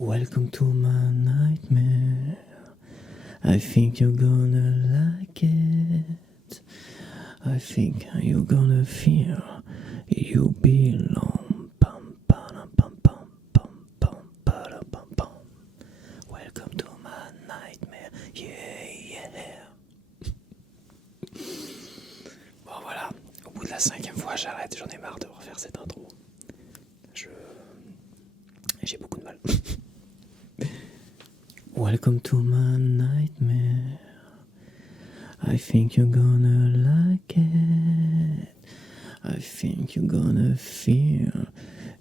Welcome to my nightmare. I think you're gonna like it. I think you're gonna feel you belong. Pam, pam, pam, pam, pam, pam, pam, pam, pam. Welcome to my nightmare. Yeah, yeah. Bon voilà, au bout de la 5e fois j'arrête, j'en ai marre de refaire cette intro. J'ai beaucoup de mal. Welcome to my nightmare. I think you're gonna like it. I think you're gonna feel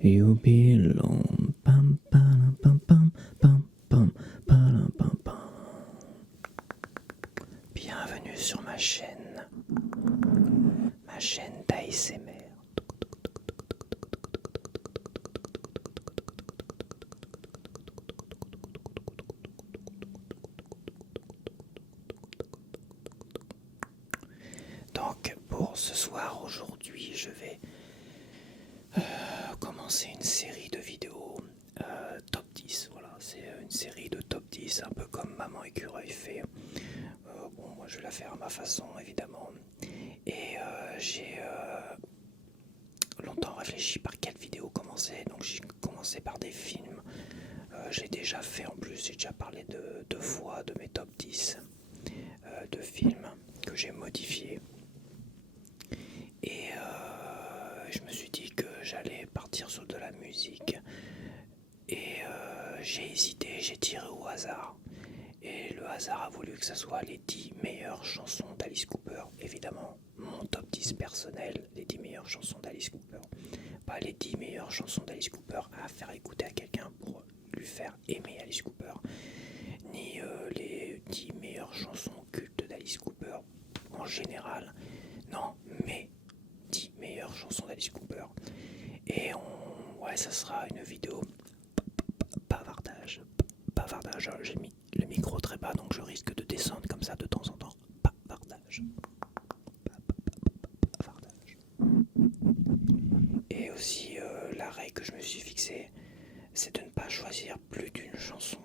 you belong. Pam pam pam pam pam pam pam pam pam. Bienvenue sur ma chaîne d'ASMR. Donc pour ce soir, aujourd'hui, je vais commencer une série de vidéos top 10. Voilà, c'est une série de top 10, un peu comme Maman Écureuil fait. Bon, moi je vais la faire à ma façon, évidemment. Et j'ai longtemps réfléchi par quelle vidéo commencer. Donc j'ai commencé par des films. J'ai déjà fait en plus, j'ai déjà parlé deux fois de mes top 10 de films que j'ai modifiés. Et je me suis dit que j'allais partir sur de la musique. Et j'ai hésité, j'ai tiré au hasard. Et le hasard a voulu que ça soit les 10 meilleures chansons d'Alice Cooper. Évidemment, mon top 10 personnel, les 10 meilleures chansons d'Alice Cooper. Pas les 10 meilleures chansons d'Alice Cooper à faire écouter à quelqu'un pour lui faire aimer Alice Cooper. Ni les 10 meilleures chansons cultes d'Alice Cooper en général. Non, mais 10 meilleures chansons d'Alice Cooper. Et ouais, ça sera une vidéo bavardage. Alors, j'ai mis le micro très bas, donc je risque de descendre comme ça de temps en temps. Bavardage. Et aussi, la règle que je me suis fixée, c'est de ne pas choisir plus d'une chanson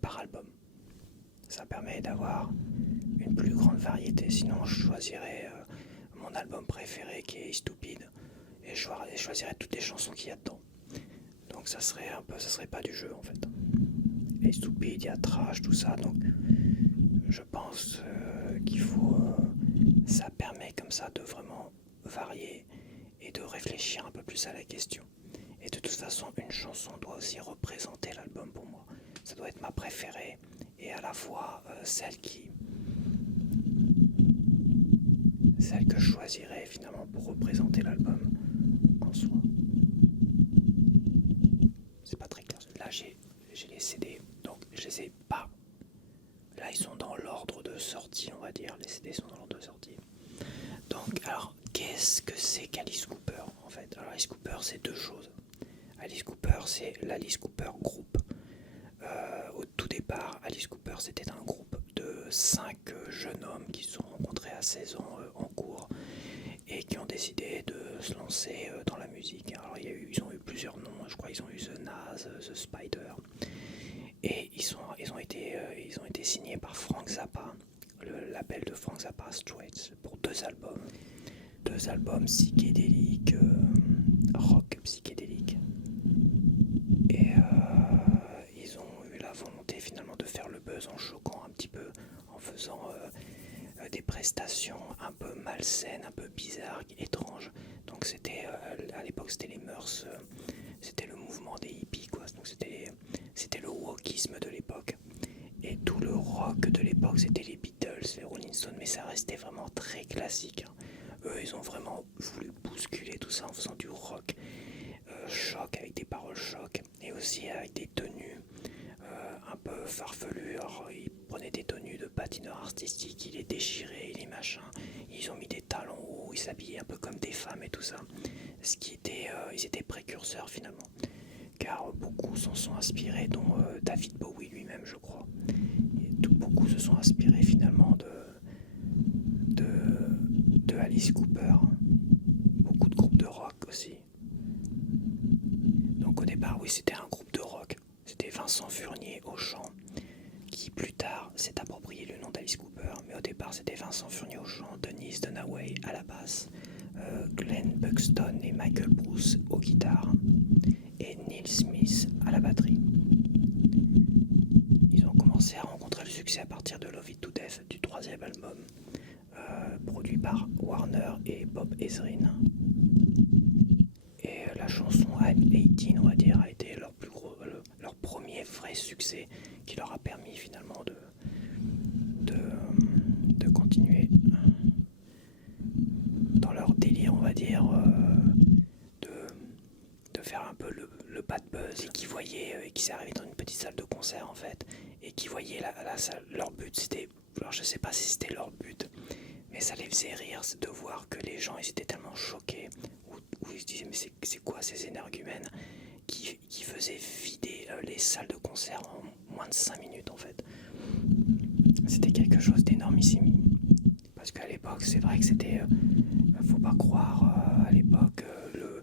par album. Ça permet d'avoir une plus grande variété. Sinon, je choisirais mon album préféré qui est Stupide et je choisirais toutes les chansons qu'il y a dedans. Donc ça serait pas du jeu en fait. Et Stupide, il y a Trash, tout ça. Donc je pense qu'il faut, ça permet comme ça de vraiment varier et de réfléchir un peu plus à la question. Et de toute façon, une chanson doit aussi représenter l'album pour moi. Ça doit être ma préférée et à la fois celle que je choisirais finalement pour représenter l'album en soi. C'est pas très clair. Là, j'ai les CD, donc je les ai pas. Là, ils sont dans l'ordre de sortie, on va dire. Les CD sont dans l'ordre de sortie. Donc, alors, qu'est-ce que c'est qu'Alice Cooper en fait? Alors, Alice Cooper, c'est deux choses. Alice Cooper, c'est l'Alice Cooper Group. Au tout départ, Alice Cooper, c'était un groupe de 5 jeunes hommes qui se sont rencontrés à 16 ans en cours et qui ont décidé de se lancer dans la musique. Alors, ils ont eu plusieurs noms, je crois qu'ils ont eu The Nas, The Spider. Et ils ont été signés par Frank Zappa, le label de Frank Zappa Straits, pour deux albums psychédéliques, rock psychédélique. Et ils ont eu la volonté finalement de faire le buzz en choquant un petit peu, en faisant des prestations un peu malsaines, un peu bizarres, étranges. Donc c'était à l'époque c'était les mœurs, c'était le mouvement des hippies quoi. Donc c'était le wokisme de l'époque. Et tout le rock de l'époque c'était les Beatles, les Rolling Stones, mais ça restait vraiment très classique. Eux ils ont vraiment voulu bousculer tout ça en faisant du rock choc, avec des paroles choc, et aussi avec des tenues un peu farfelues. Alors, ils prenaient des tenues de patineurs artistiques, ils les déchiraient, les machins, ils ont mis des talons hauts, ils s'habillaient un peu comme des femmes et tout ça. Ce qui était, ils étaient précurseurs finalement, car beaucoup s'en sont inspirés, dont David Bowie lui-même, je crois. Beaucoup se sont inspirés finalement de Alice Cooper. Beaucoup de groupes de rock aussi. Donc au départ, oui, c'était un groupe de rock. C'était chant, qui plus tard s'est approprié le nom d'Alice Cooper, mais au départ c'était Vincent Fournier au chant, Denise Dunaway à la basse, Glenn Buxton et Michael Bruce aux guitares, et Neil Smith à la batterie. Ils ont commencé à rencontrer le succès à partir de Love It to Death, du troisième album, produit par Warner et Bob Ezrin. Et la chanson I'm 18, on va dire, a été leur plus gros, leur premier vrai succès qui leur a permis finalement de continuer dans leur délire, on va dire, de faire un peu le bad buzz, et qui voyaient, et qui s'est arrivé dans une petite salle de concert en fait, et qui voyaient la salle, leur but c'était, alors je sais pas si c'était leur but, mais ça les faisait rire de voir que les gens ils étaient tellement choqués, où ils se disaient mais c'est quoi ces énergumènes qui faisaient vider les salles de concert en moins de 5 minutes en fait. C'était quelque chose d'énormissime. Parce qu'à l'époque, c'est vrai que c'était, faut pas croire, à l'époque, le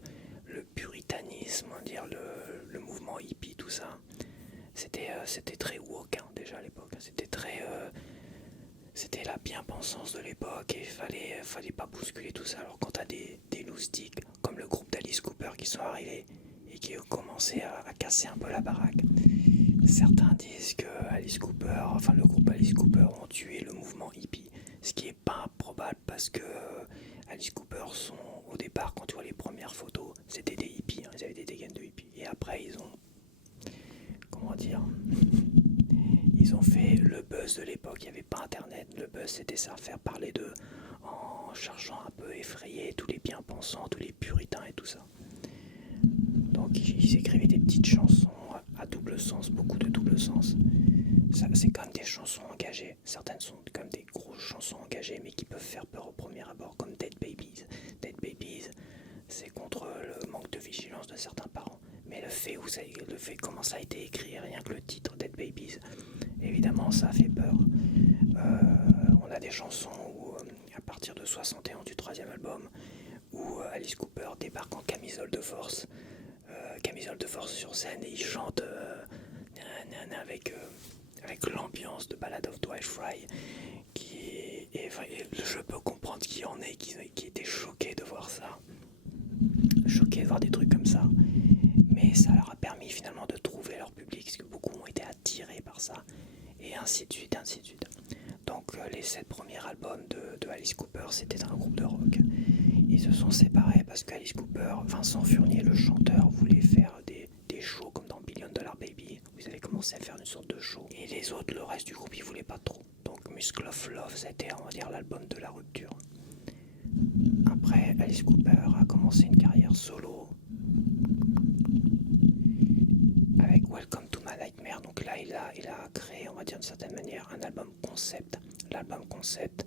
puritanisme, dire le mouvement hippie, tout ça, c'était très woke, hein, déjà à l'époque. C'était la bien-pensance de l'époque, et fallait pas bousculer tout ça. Alors quand t'as des loustiques, comme le groupe d'Alice Cooper qui sont arrivés, et qui ont commencé à casser un peu la baraque, certains disent que le groupe Alice Cooper ont tué le mouvement hippie, ce qui est pas improbable parce que Alice Cooper sont, au départ, quand tu vois les premières photos, c'était des hippies, hein, ils avaient des dégaines de hippies, et après ils ont, comment dire, ils ont fait le buzz de l'époque. Il n'y avait pas internet, le buzz c'était ça, faire parler d'eux en cherchant un peu effrayer tous les bien-pensants, tous les puritains et tout ça. Donc ils écrivaient des petites chansons à double sens, beaucoup de double sens. Ça, c'est quand même des chansons engagées. Certaines sont comme des grosses chansons engagées, mais qui peuvent faire peur au premier abord, comme Dead Babies. Dead Babies, c'est contre le manque de vigilance de certains parents. Mais le fait comment ça a été écrit, rien que le titre Dead Babies, évidemment ça a fait peur. On a des chansons où, à partir de 71 du troisième album, où Alice Cooper débarque en camisole de force sur scène, et il chante avec l'ambiance de Ballad of Dwight Fry, je peux comprendre qui en est, qui était choqué de voir ça, choqué de voir des trucs comme ça, mais ça leur a permis finalement de trouver leur public, parce que beaucoup ont été attirés par ça, et ainsi de suite, ainsi de suite. Donc les 7 premiers albums de Alice Cooper, c'était un groupe de rock. Ils se sont séparés parce qu'Alice Cooper, Vincent Fournier, le chanteur, voulait faire des shows comme dans Billion Dollar Baby, où ils avaient commencé à faire une sorte de show. Et les autres, le reste du groupe, ils voulaient pas trop. Donc Muscle of Love, c'était, on va dire, l'album de la rupture. Après, Alice Cooper a commencé une carrière solo avec Welcome to My Nightmare. Donc là, il a créé, on va dire d'une certaine manière, un album concept. L'album concept,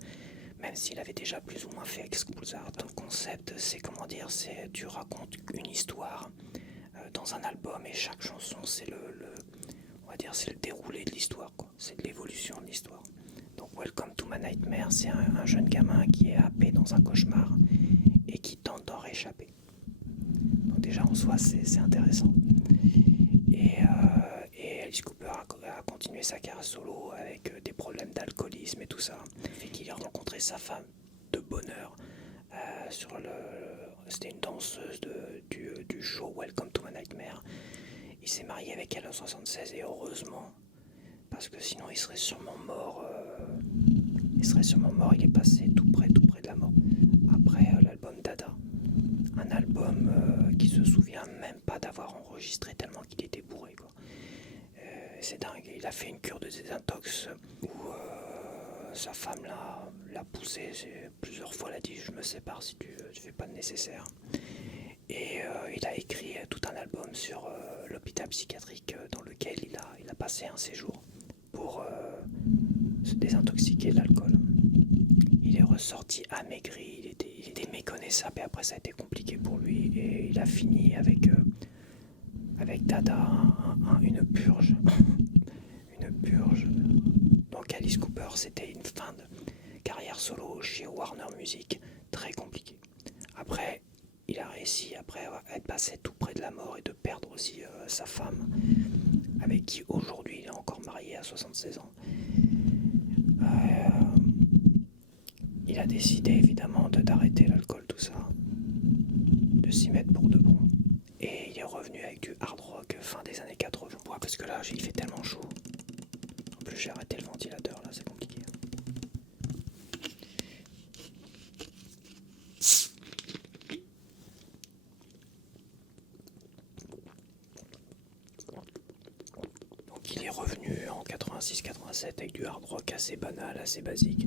même s'il avait déjà plus ou moins fait Excuse Art. Le concept, c'est comment dire, c'est tu racontes une histoire dans un album, et chaque chanson, c'est on va dire, c'est le déroulé de l'histoire, quoi. C'est de l'évolution de l'histoire. Donc Welcome to My Nightmare, c'est un jeune gamin qui est happé dans un cauchemar et qui tente d'en réchapper. Donc déjà en soi, c'est intéressant. Et Alice Cooper a continué sa carrière solo avec des problèmes d'alcoolisme et tout ça. Le fait qu'il ait rencontré sa femme de bonheur c'était une danseuse du show Welcome to My Nightmare. Il s'est marié avec elle en 1976, et heureusement, parce que sinon il serait sûrement mort. Il est passé tout près de la mort. Après l'album Dada, un album qui se souvient même pas d'avoir enregistré tellement qu'il était bourré, quoi. C'est dingue. Il a fait une cure de désintox où sa femme l'a poussé plusieurs fois, l'a dit je me sépare si tu fais pas le nécessaire. Et il a écrit tout un album sur l'hôpital psychiatrique dans lequel il a passé un séjour pour se désintoxiquer de l'alcool. Il est ressorti amaigri, il était méconnaissable, et après ça a été compliqué pour lui, et il a fini avec Dada une purge. Une purge. Donc Alice Cooper, c'était une fin de carrière solo chez Warner Music, très compliquée. Après, il a réussi, après être passé tout près de la mort et de perdre aussi sa femme, avec qui aujourd'hui il est encore marié à 76 ans. Il a décidé évidemment d'arrêter l'alcool, tout ça, de s'y mettre pour de bon. Et il est revenu avec du hard rock fin des années 80. Je bois parce que là il fait tellement chaud. En plus j'ai arrêté le ventilateur, là c'est compliqué. Donc il est revenu en 86-87 avec du hard rock assez banal, assez basique.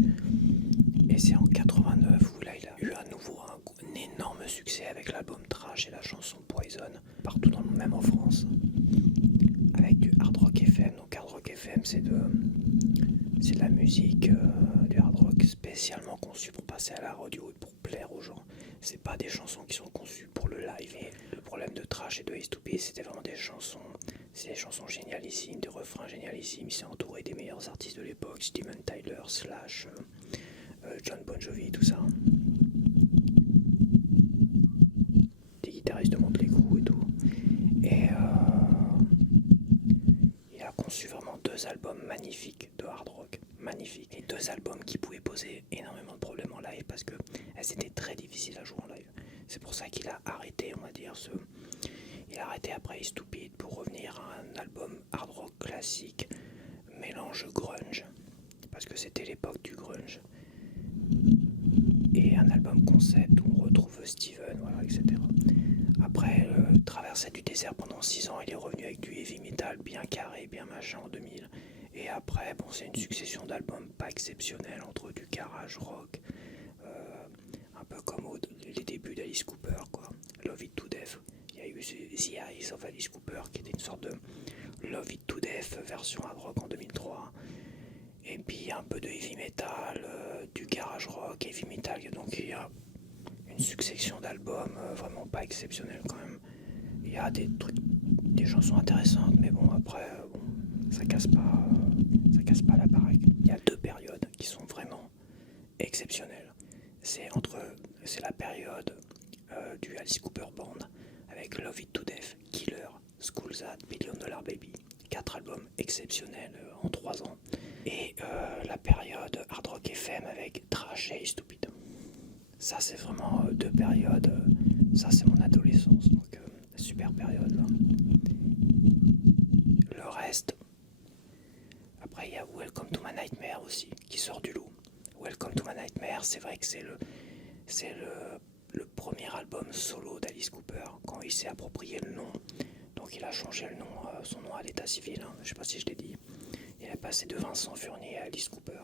Et c'est en 89 où là il a eu à nouveau un énorme succès avec l'album Trash et la chanson Poison, partout dans le monde, même en France, avec du hard rock FM. Donc hard rock FM c'est de la musique, du hard rock spécialement conçu pour passer à la radio et pour plaire aux gens. C'est pas des chansons qui sont conçues pour le live. Et le problème de Trash et de Ace to Be, c'était vraiment des chansons, c'est des chansons génialissimes, des refrains génialissimes. C'est entouré des meilleurs artistes de l'époque, Steven Tyler, Slash, John Bon Jovi, tout ça. Des guitaristes de Motley Crue et tout. Et il a conçu vraiment 2 albums magnifiques de hard rock, magnifiques. Et 2 albums qui pouvaient poser énormément de problèmes en live parce que elles étaient très difficiles à jouer en live. C'est pour ça qu'il a arrêté, on va dire, il a arrêté après Stupid pour revenir à un album hard rock classique, mélange grunge, parce que c'était l'époque du grunge. Et un album concept où on retrouve Steven, voilà, etc. Après traversée du désert pendant 6 ans, il est revenu avec du heavy metal bien carré, bien machin en 2000. Et après, bon, c'est une succession d'albums pas exceptionnels entre du garage rock, un peu comme les débuts d'Alice Cooper, quoi. Love It to Death. Il y a eu The Eyes of Alice Cooper qui était une sorte de Love It to Death version hard rock en 2003. Et puis un peu de heavy metal, du garage rock, heavy metal. Donc il y a une succession d'albums vraiment pas exceptionnels quand même. Il y a des trucs, des chansons intéressantes, mais bon après, ça casse pas la baraque. Il y a 2 périodes qui sont vraiment exceptionnelles. C'est la période du Alice Cooper Band avec Love It to Death, Killer, School's Out, $1 Billion Baby. 4 albums exceptionnels en 3 ans. Et la période Hard Rock FM avec Trash et Stupid. Ça c'est vraiment 2 périodes. Ça c'est mon adolescence, donc super période là. Le reste, après il y a Welcome to My Nightmare aussi qui sort du lot. Welcome to My Nightmare, c'est vrai que c'est le premier album solo d'Alice Cooper quand il s'est approprié le nom. Donc il a changé le nom, son nom à l'état civil, hein, je sais pas si je l'ai dit. Il est passé de Vincent Furnier à Alice Cooper.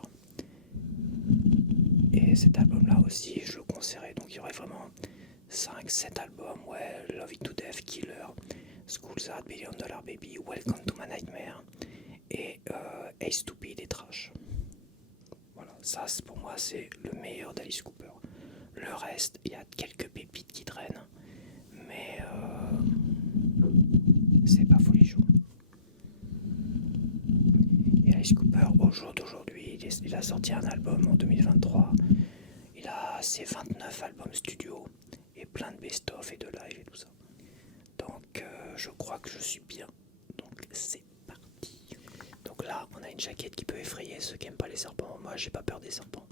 Et cet album-là aussi, je le conseillerais. Donc il y aurait vraiment 5-7 albums. Ouais, Love It to Death, Killer, School's Out, $1 Billion Baby, Welcome to My Nightmare et Ace Stupid et Trash. Voilà, ça pour moi c'est le meilleur d'Alice Cooper. Le reste, il y a quelques pépites qui traînent, mais c'est pas folichon. Et Alice Cooper, au jour d'aujourd'hui, il a sorti un album en 2023. Il a ses 29 albums studio et plein de best-of et de live et tout ça. Donc je crois que je suis bien. Donc c'est parti. Donc là, on a une jaquette qui peut effrayer ceux qui n'aiment pas les serpents. Moi, j'ai pas peur des serpents.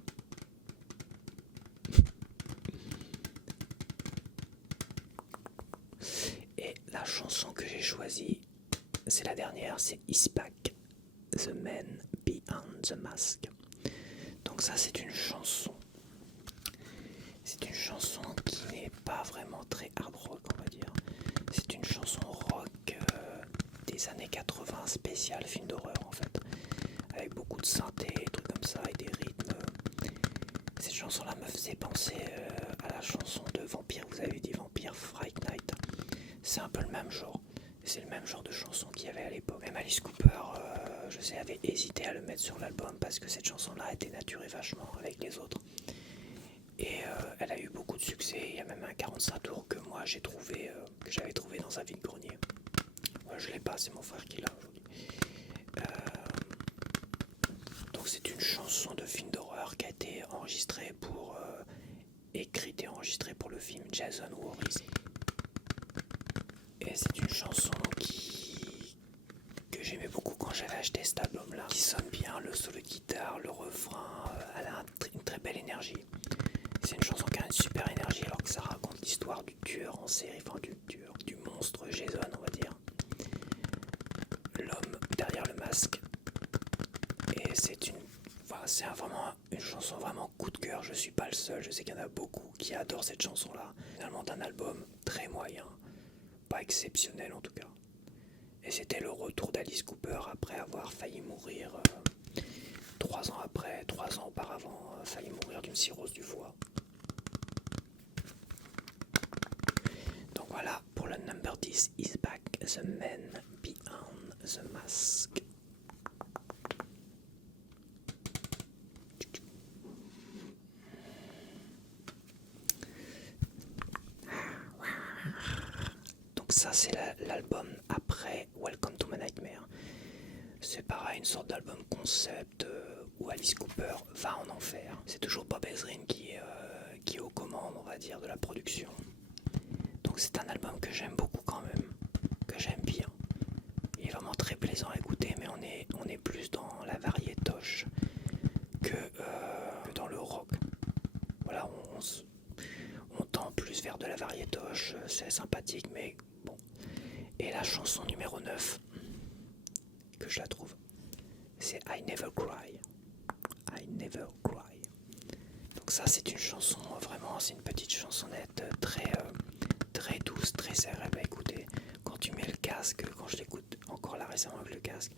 Et la chanson que j'ai choisie, c'est la dernière, c'est Is Back, The Man Behind the Mask. Donc ça, c'est une chanson. C'est une chanson qui n'est pas vraiment très hard rock, on va dire. C'est une chanson rock des années 80, spéciale film d'horreur en fait. Avec beaucoup de synthé, trucs comme ça, et des rythmes. Cette chanson-là me faisait penser à la chanson de Vampire, vous avez dit Vampire Fright Night. C'est un peu le même genre. C'est le même genre de chanson qu'il y avait à l'époque. Même Alice Cooper, je sais, avait hésité à le mettre sur l'album parce que cette chanson-là a été naturée vachement avec les autres. Et elle a eu beaucoup de succès. Il y a même un 45 tours que moi j'ai trouvé, que j'avais trouvé dans un vide-grenier. Moi je l'ai pas, c'est mon frère qui l'a aujourd'hui. Donc c'est une chanson de film d'horreur qui a été enregistrée pour écrite et enregistrée pour le film Jason Voorhees. Et c'est une chanson que j'ai en série, enfin du monstre Jason, on va dire. L'homme derrière le masque. Et c'est vraiment une chanson vraiment coup de cœur. Je suis pas le seul, je sais qu'il y en a beaucoup qui adorent cette chanson-là. Finalement, d'un album très moyen, pas exceptionnel en tout cas. Et c'était le retour d'Alice Cooper après avoir failli mourir 3 ans après, 3 ans auparavant, failli mourir d'une cirrhose du foie. Donc voilà pour le number 10, Is Back, The Man Behind the Mask. Donc ça c'est l'album après Welcome to My Nightmare. C'est pareil, une sorte d'album concept où Alice Cooper va en enfer. C'est toujours Bob Ezrin qui est aux commandes, on va dire, de la production. Donc c'est un album que j'aime beaucoup quand même, que j'aime bien. Il est vraiment très plaisant à écouter, mais on est plus dans la variétoche que dans le rock. Voilà, on tend plus vers de la variétoche, c'est sympathique, mais bon. Et la chanson numéro 9, que je la trouve, c'est I Never Cry. I Never Cry. Donc ça c'est une chanson, vraiment, c'est une petite chansonnette très douce, très agréable à écouter. Quand tu mets le casque, quand je l'écoute encore là récemment avec le casque,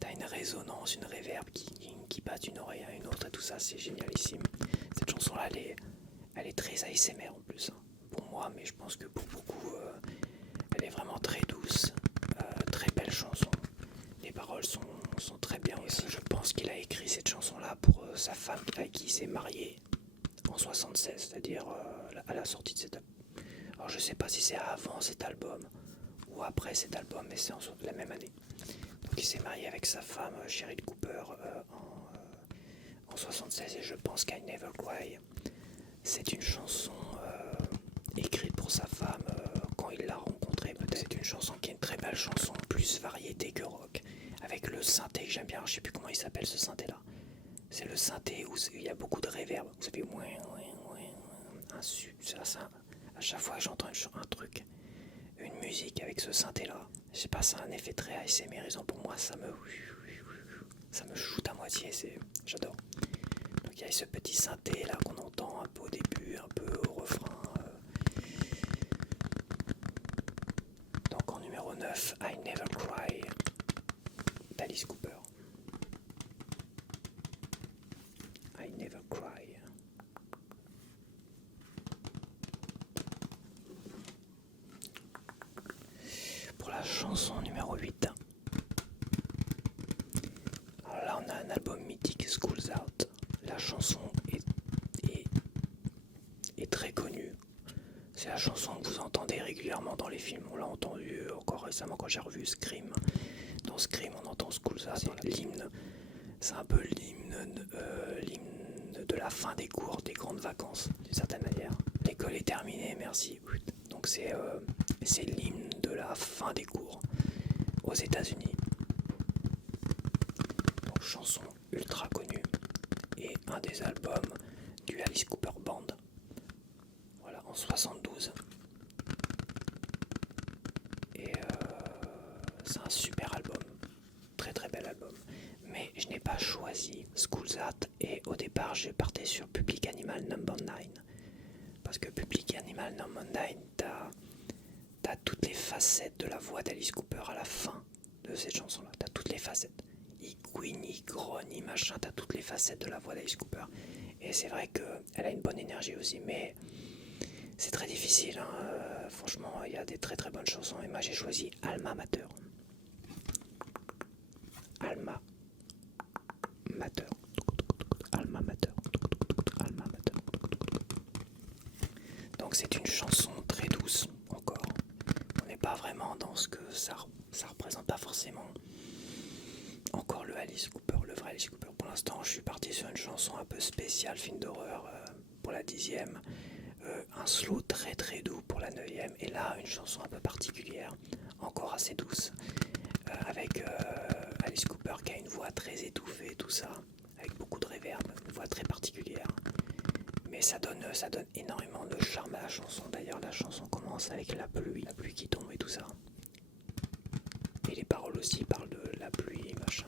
t'as une résonance, une réverb qui passe d'une oreille à une autre et tout ça, c'est génialissime. Cette chanson là elle est très ASMR en plus, hein, pour moi, mais je pense que pour beaucoup elle est vraiment très douce, très belle chanson. Les paroles sont très bien aussi. Je pense qu'il a écrit cette chanson là pour sa femme avec qui il s'est marié en 76, c'est-à-dire à la sortie de cet album. Alors je sais pas si c'est avant cet album ou après cet album, mais c'est en la même année. Donc il s'est marié avec sa femme Cheryl Cooper en 76 et je pense qu'I Never Cry, c'est une chanson écrite pour sa femme quand il l'a rencontrée peut-être. C'est une chanson qui est une très belle chanson, plus variété que rock, avec le synthé que j'aime bien, je sais plus comment il s'appelle ce synthé là. C'est le synthé où il y a beaucoup de réverb, vous savez, à chaque fois que j'entends un truc, une musique avec ce synthé là, je sais pas, c'est un effet très ASMRisant pour moi, ça me shoot à moitié, j'adore. Donc il y a ce petit synthé là qu'on entend un peu au début, un peu au refrain. Donc en numéro 9, I Never Cry d'Alice Cooper. I Never Cry. Pour la chanson numéro 8, alors là on a un album mythique, School's Out. La chanson est très connue. C'est la chanson que vous entendez régulièrement dans les films. On l'a entendu encore récemment quand j'ai revu Scream. Dans Scream, on entend School's Out. C'est l'hymne. C'est un peu l'hymne de la fin des cours, des grandes vacances, d'une certaine manière. L'école est terminée, merci. Donc c'est l'hymne de la fin des cours aux États-Unis. Donc chanson ultra connue et un des albums du Alice Cooper Band. Voilà, en 72. Et c'est un super album, très très bel album. Mais je n'ai pas choisi School's Out et au départ je partais sur Public Animal No. 9. Parce que Public Animal No. 9, t'as toutes les facettes de la voix d'Alice Cooper à la fin de cette chanson-là. T'as toutes les facettes. Il couine, il grogne, il machin, t'as toutes les facettes de la voix d'Alice Cooper. Et c'est vrai qu'elle a une bonne énergie aussi, mais c'est très difficile, hein. Franchement, il y a des très très bonnes chansons. Et moi j'ai choisi Alma Mater. Alma Mater. Alma Mater. Alma Mater. Donc c'est une chanson très douce encore. On n'est pas vraiment dans ce que ça représente pas forcément encore le Alice Cooper, le vrai Alice Cooper. Pour l'instant je suis parti sur une chanson un peu spéciale, film d'horreur pour la 10e. Un slow très très doux pour la 9e. Et là une chanson un peu particulière, encore assez douce, avec Alice Cooper qui a une voix très étouffée, tout ça, avec beaucoup de réverb, une voix très particulière. mais ça donne énormément de charme à la chanson. D'ailleurs, la chanson commence avec la pluie qui tombe et tout ça. Et les paroles aussi parlent de la pluie, machin.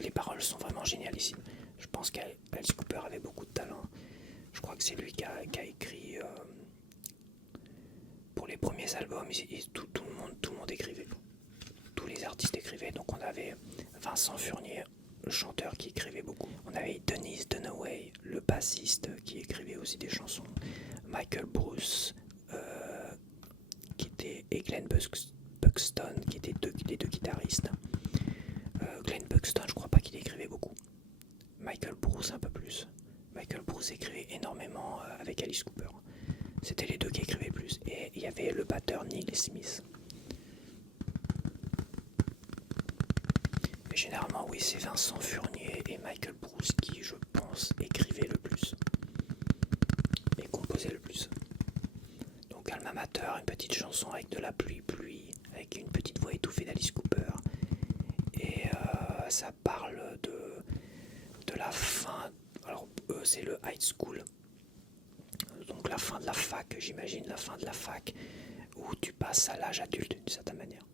Les paroles sont vraiment génialissimes. Je pense qu'Alice Cooper avait beaucoup de talent. Je crois que c'est lui qui a écrit pour les premiers albums. Tout le monde écrivait. Tous les artistes écrivaient. Donc on avait Vincent Furnier, le chanteur, qui écrivait beaucoup. On avait Denise Dunaway, le bassiste, qui écrivait aussi des chansons. Michael Bruce, et Glenn Buxton, qui étaient les deux guitaristes. Glenn Buxton, je crois pas qu'il écrivait beaucoup. Michael Bruce un peu plus. Michael Bruce écrivait énormément avec Alice Cooper. C'était les deux qui écrivaient plus. Et il y avait le batteur Neil Smith. Mais généralement, oui, c'est Vincent Furnier et Michael Bruce qui, je pense, écrivaient le plus. Et composaient le plus. Donc Alma Mater, une petite chanson avec de la pluie, avec une petite voix étouffée d'Alice Cooper. Et ça parle de la fin. Alors, c'est le high school. Donc la fin de la fac, j'imagine, la fin de la fac, où tu passes à l'âge adulte d'une certaine manière.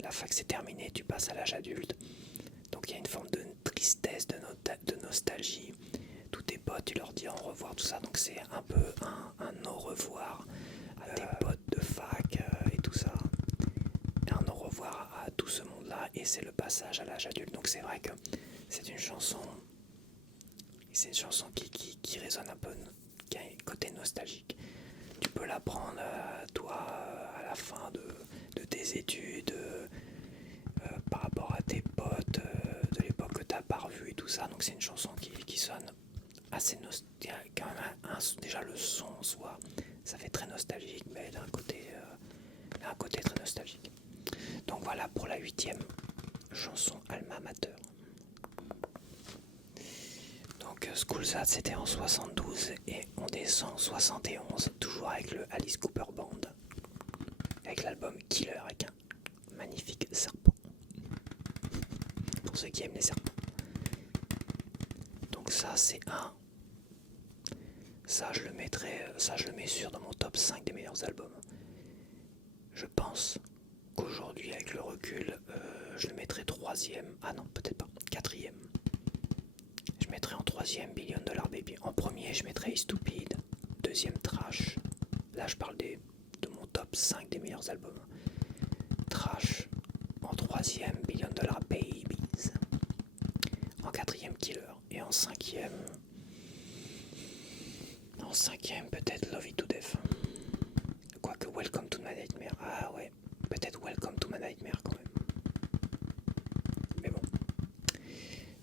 La fac c'est terminé, tu passes à l'âge adulte. Donc il y a une forme de tristesse, de nostalgie. Tous tes potes, tu leur dis au revoir, tout ça. Donc c'est un peu un au revoir à tes potes de fac et tout ça. Un au revoir à tout ce monde-là. Et c'est le passage à l'âge adulte. Donc c'est vrai que c'est une chanson qui résonne un peu, qui a un côté nostalgique. Tu peux la prendre, toi, à la fin de tes études, par rapport à tes potes de l'époque que tu n'as pas revu et tout ça. Donc c'est une chanson qui sonne assez nostalgique. Quand même, déjà le son en soi, ça fait très nostalgique, mais d'un côté très nostalgique. Donc voilà pour la 8e chanson Alma Mater. Donc School's c'était en 72 et on descend en 71, toujours avec le Alice Cooper Band, avec l'album Killer, avec un magnifique serpent, pour ceux qui aiment les serpents. Donc ça c'est ça je le mets sûr dans mon top 5 des meilleurs albums. Je pense qu'aujourd'hui avec le recul, je le mettrai 3ème, ah non peut-être pas, 4ème. Je mettrai en 3ème Billion Dollar Baby. En premier, je mettrai Stupid. 2ème Trash. Là, je parle de mon top 5 des meilleurs albums. Trash. En 3ème, Billion Dollar Babies. En 4ème, Killer. Et en 5ème, peut-être Love It to Death. Quoique Welcome to My Nightmare. Ah ouais, peut-être Welcome to My Nightmare quand même. Mais bon.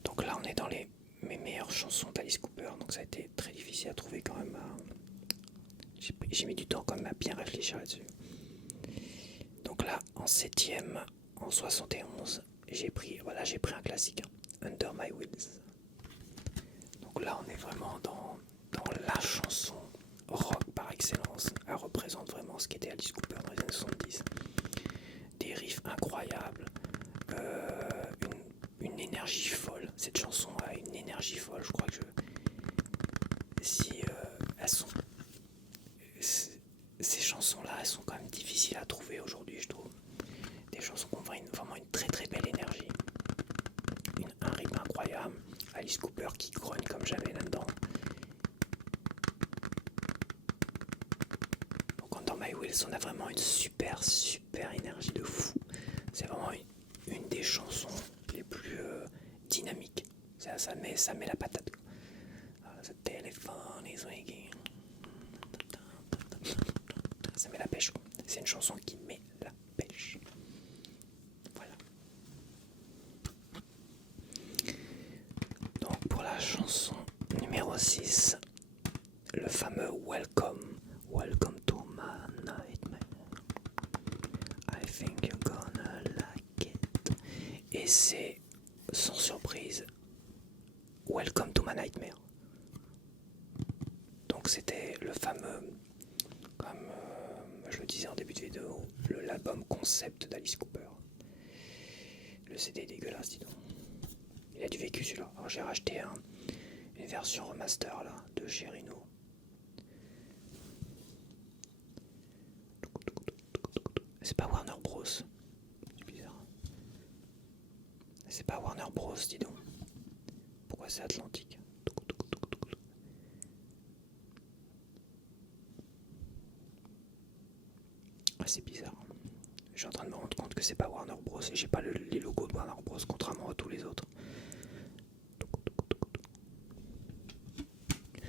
Donc là, on est dans mes meilleures chansons d'Alice Cooper, donc ça a été très difficile à trouver quand même. J'ai mis du temps quand même à bien réfléchir là-dessus. Donc là, en 7ème, en 71, j'ai pris un classique, Under My Wheels. Donc là, on est vraiment dans la chanson rock par excellence. Elle représente vraiment ce qu'était Alice Cooper dans les années 70. Des riffs incroyables, une énergie folle. Cette chanson a une énergie folle. Je crois que ces chansons-là, elles sont quand même difficiles à trouver aujourd'hui, je trouve. Des chansons qui ont vraiment une très très belle énergie. Un rythme incroyable. Alice Cooper qui grogne comme jamais là-dedans. Donc dans My Wheels, on a vraiment une super énergie de fou. C'est vraiment une des chansons les plus dynamiques. Ça met la patate. Ce téléphone is ringing. Ça met la pêche. C'est une chanson qui met la pêche. Voilà. Donc pour la chanson numéro 6, le fameux Welcome to My Nightmare. I think you're gonna like it. Et c'est, sans surprise, Welcome to My Nightmare. Donc c'était le fameux, comme je le disais en début de vidéo, l'album concept d'Alice Cooper. Le CD est dégueulasse, dis donc. Il a du vécu celui-là. Alors j'ai racheté une version remaster là, de chez Rhino. C'est pas Warner Bros. C'est bizarre. C'est pas Warner Bros, dis donc. Pourquoi c'est Atlantique? Ah, c'est bizarre. Je suis en train de me rendre compte que c'est pas Warner Bros. Et j'ai pas les logos de Warner Bros. Contrairement à tous les autres.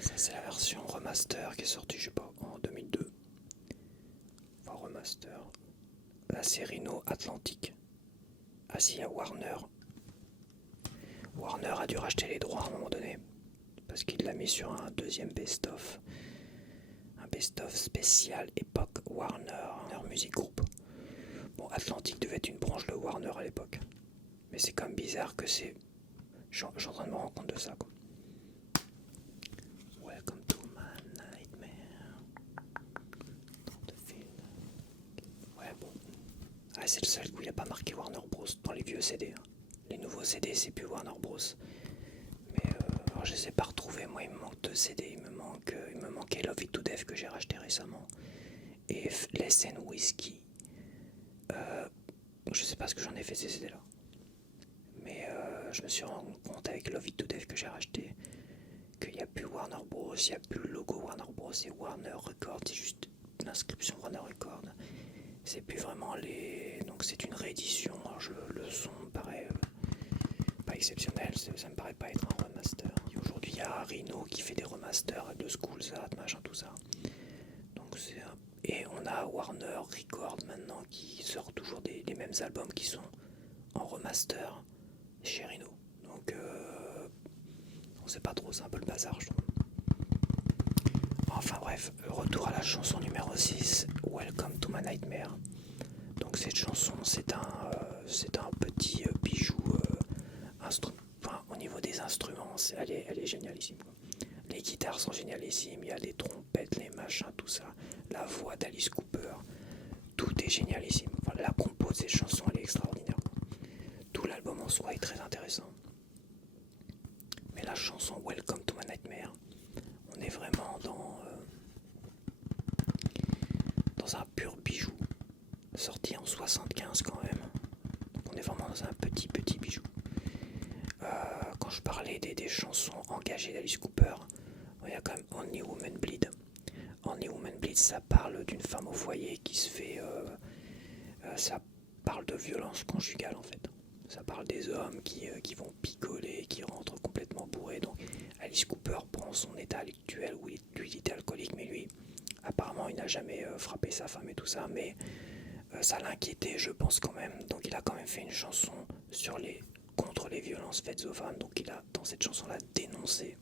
Ça, c'est la version remaster qui est sortie, je sais pas, en 2002. Enfin, remaster. La série No Atlantique. Ah si, il y a Warner. Warner a dû racheter les droits à un moment donné. Parce qu'il l'a mis sur un deuxième best-of. Un best-of spécial époque Warner Music Group. Bon, Atlantique devait être une branche de Warner à l'époque. Mais c'est quand même bizarre que c'est... Je suis en train de me rendre compte de ça, quoi. Welcome to my nightmare. Ouais, bon. Ah, c'est le seul où il n'y a pas marqué Warner Bros. Dans les vieux CD. Hein. Les nouveaux CD, c'est plus Warner Bros. Mais alors je les ai pas retrouvés. Moi, il me manque 2 CD. Il me manquait Love It to Death que j'ai racheté récemment. Et Less and Whiskey. Je sais pas ce que j'en ai fait ces CD là. Mais je me suis rendu compte avec Love It to Death que j'ai racheté qu'il n'y a plus Warner Bros. Il n'y a plus le logo Warner Bros. C'est Warner Records. C'est juste l'inscription Warner Records. C'est plus vraiment les... Donc c'est une réédition. Alors le son me paraît pas exceptionnel. Ça me paraît pas être un remaster. Et aujourd'hui il y a Rhino qui fait des remasters de Schools Out, machin, tout ça. Donc c'est un... Et on a Warner Records maintenant qui sort toujours les mêmes albums qui sont en remaster chez Rhino. Donc on sait pas trop, c'est un peu le bazar je trouve. Enfin bref, retour à la chanson numéro 6, Welcome to my nightmare. Donc cette chanson c'est un petit bijou enfin, au niveau des instruments, elle est génialissime. Les guitares sont génialissimes, il y a les trompettes, les machins, tout ça. La voix d'Alice Cooper, tout est génialissime. Enfin, la compo de cette chanson, elle est extraordinaire. Tout l'album en soi est très intéressant. Mais la chanson Welcome to my nightmare, on est vraiment dans un pur bijou. Sorti en 75 quand même. Donc on est vraiment dans un petit bijou. Quand je parlais des chansons engagées d'Alice Cooper, il y a quand même Only Woman Bleed. Only Woman Bleed, ça parle d'une femme au foyer qui se fait... ça parle de violence conjugale en fait. Ça parle des hommes qui vont picoler, qui rentrent complètement bourrés. Donc Alice Cooper prend son état actuel où lui il était alcoolique, mais lui apparemment il n'a jamais frappé sa femme et tout ça, mais ça l'inquiétait je pense quand même. Donc il a quand même fait une chanson contre les violences faites aux femmes. Donc il a dans cette chanson là dénoncé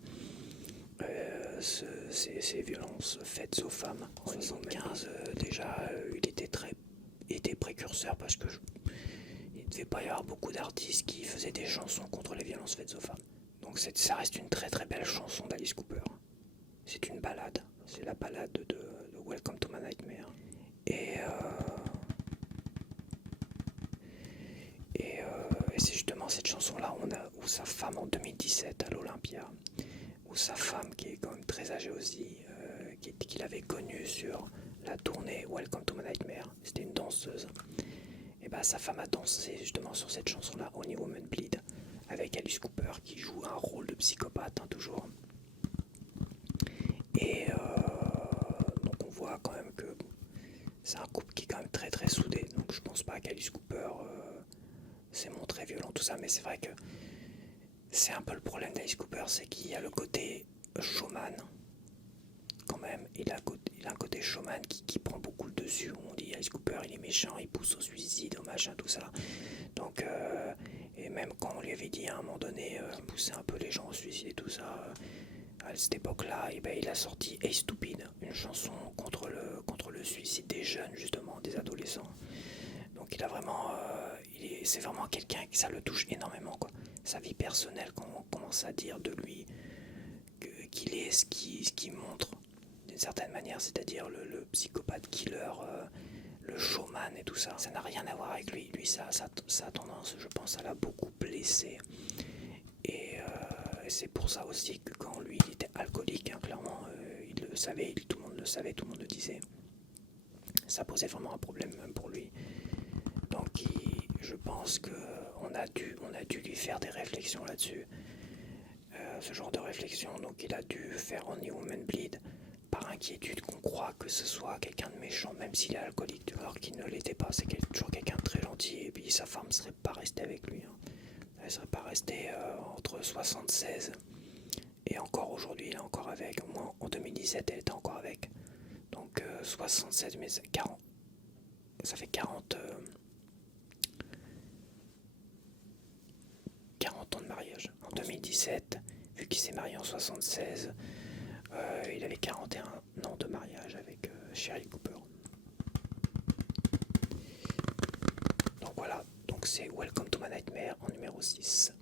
ces violences faites aux femmes. En 1975 déjà il était précurseur parce que il ne devait pas y avoir beaucoup d'artistes qui faisaient des chansons contre les violences faites aux femmes. Donc ça reste une très très belle chanson d'Alice Cooper. C'est une ballade, c'est la ballade de Welcome to my nightmare. Et c'est justement cette chanson-là où sa femme en 2017 à l'Olympia, où sa femme qui est quand même très âgée aussi, qu'il avait connue sur la tournée Welcome to my nightmare, c'était une danseuse. Et bah sa femme a dansé justement sur cette chanson-là, Only Woman Bleed, avec Alice Cooper qui joue un rôle de psychopathe toujours. Et donc on voit quand même que c'est un couple qui est quand même très très soudé. Donc je pense pas qu'Alice Cooper s'est montré violent tout ça, mais c'est vrai que c'est un peu le problème d'Alice Cooper, c'est qu'il y a le côté showman quand même. Il a un côté showman qui prend beaucoup le dessus. On dit Alice Cooper il est méchant, il pousse au suicide, au machin, tout ça. Donc et même quand on lui avait dit à un moment donné qu'il poussait un peu les gens au suicide et tout ça, à cette époque-là, et ben, il a sorti Hey Stupid, une chanson contre le suicide des jeunes justement, des adolescents. Donc il a vraiment, c'est vraiment quelqu'un qui ça le touche énormément quoi. Sa vie personnelle, quand on commence à dire de lui qu'il est ce qu'il montre d'une certaine manière, c'est-à-dire le psychopathe killer, le showman et tout ça, ça n'a rien à voir avec lui. Lui, ça a tendance, je pense, ça l'a beaucoup blessé. Et c'est pour ça aussi que quand lui il était alcoolique, hein, clairement, il le savait, tout le monde le savait, tout le monde le disait. Ça posait vraiment un problème même pour lui. Donc je pense qu'on a dû lui faire des réflexions là-dessus. Ce genre de réflexion, donc il a dû faire Only Woman Bleed par inquiétude qu'on croit que ce soit quelqu'un de méchant, même s'il est alcoolique, alors qu'il ne l'était pas. C'est toujours quelqu'un de très gentil, et puis sa femme ne serait pas restée avec lui. Elle ne serait pas restée entre 76 et encore aujourd'hui, il est encore avec. Au moins en 2017, elle était encore avec. Donc 76, mais 40, ça fait 40 ans de mariage. En 2017, vu qu'il s'est marié en 76, il avait 41 ans de mariage avec Sheryl Cooper. Donc voilà, donc c'est Welcome to My Nightmare en numéro 6.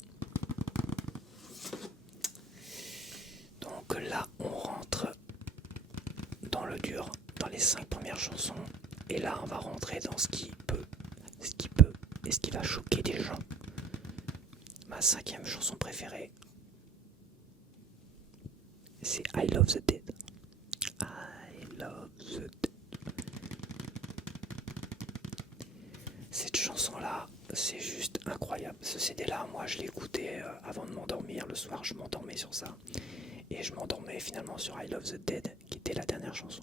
Donc là, on rentre dans le dur, dans les 5 premières chansons. Et là, on va rentrer dans ce qui peut et ce qui va choquer des gens. Ma 5e chanson préférée, c'est I Love the Dead. I Love the Dead. Cette chanson-là, c'est juste incroyable. Ce CD-là, moi, je l'écoutais avant de m'endormir. Le soir, je m'endormais sur ça. Et je m'endormais finalement sur I Love the Dead, qui était la dernière chanson.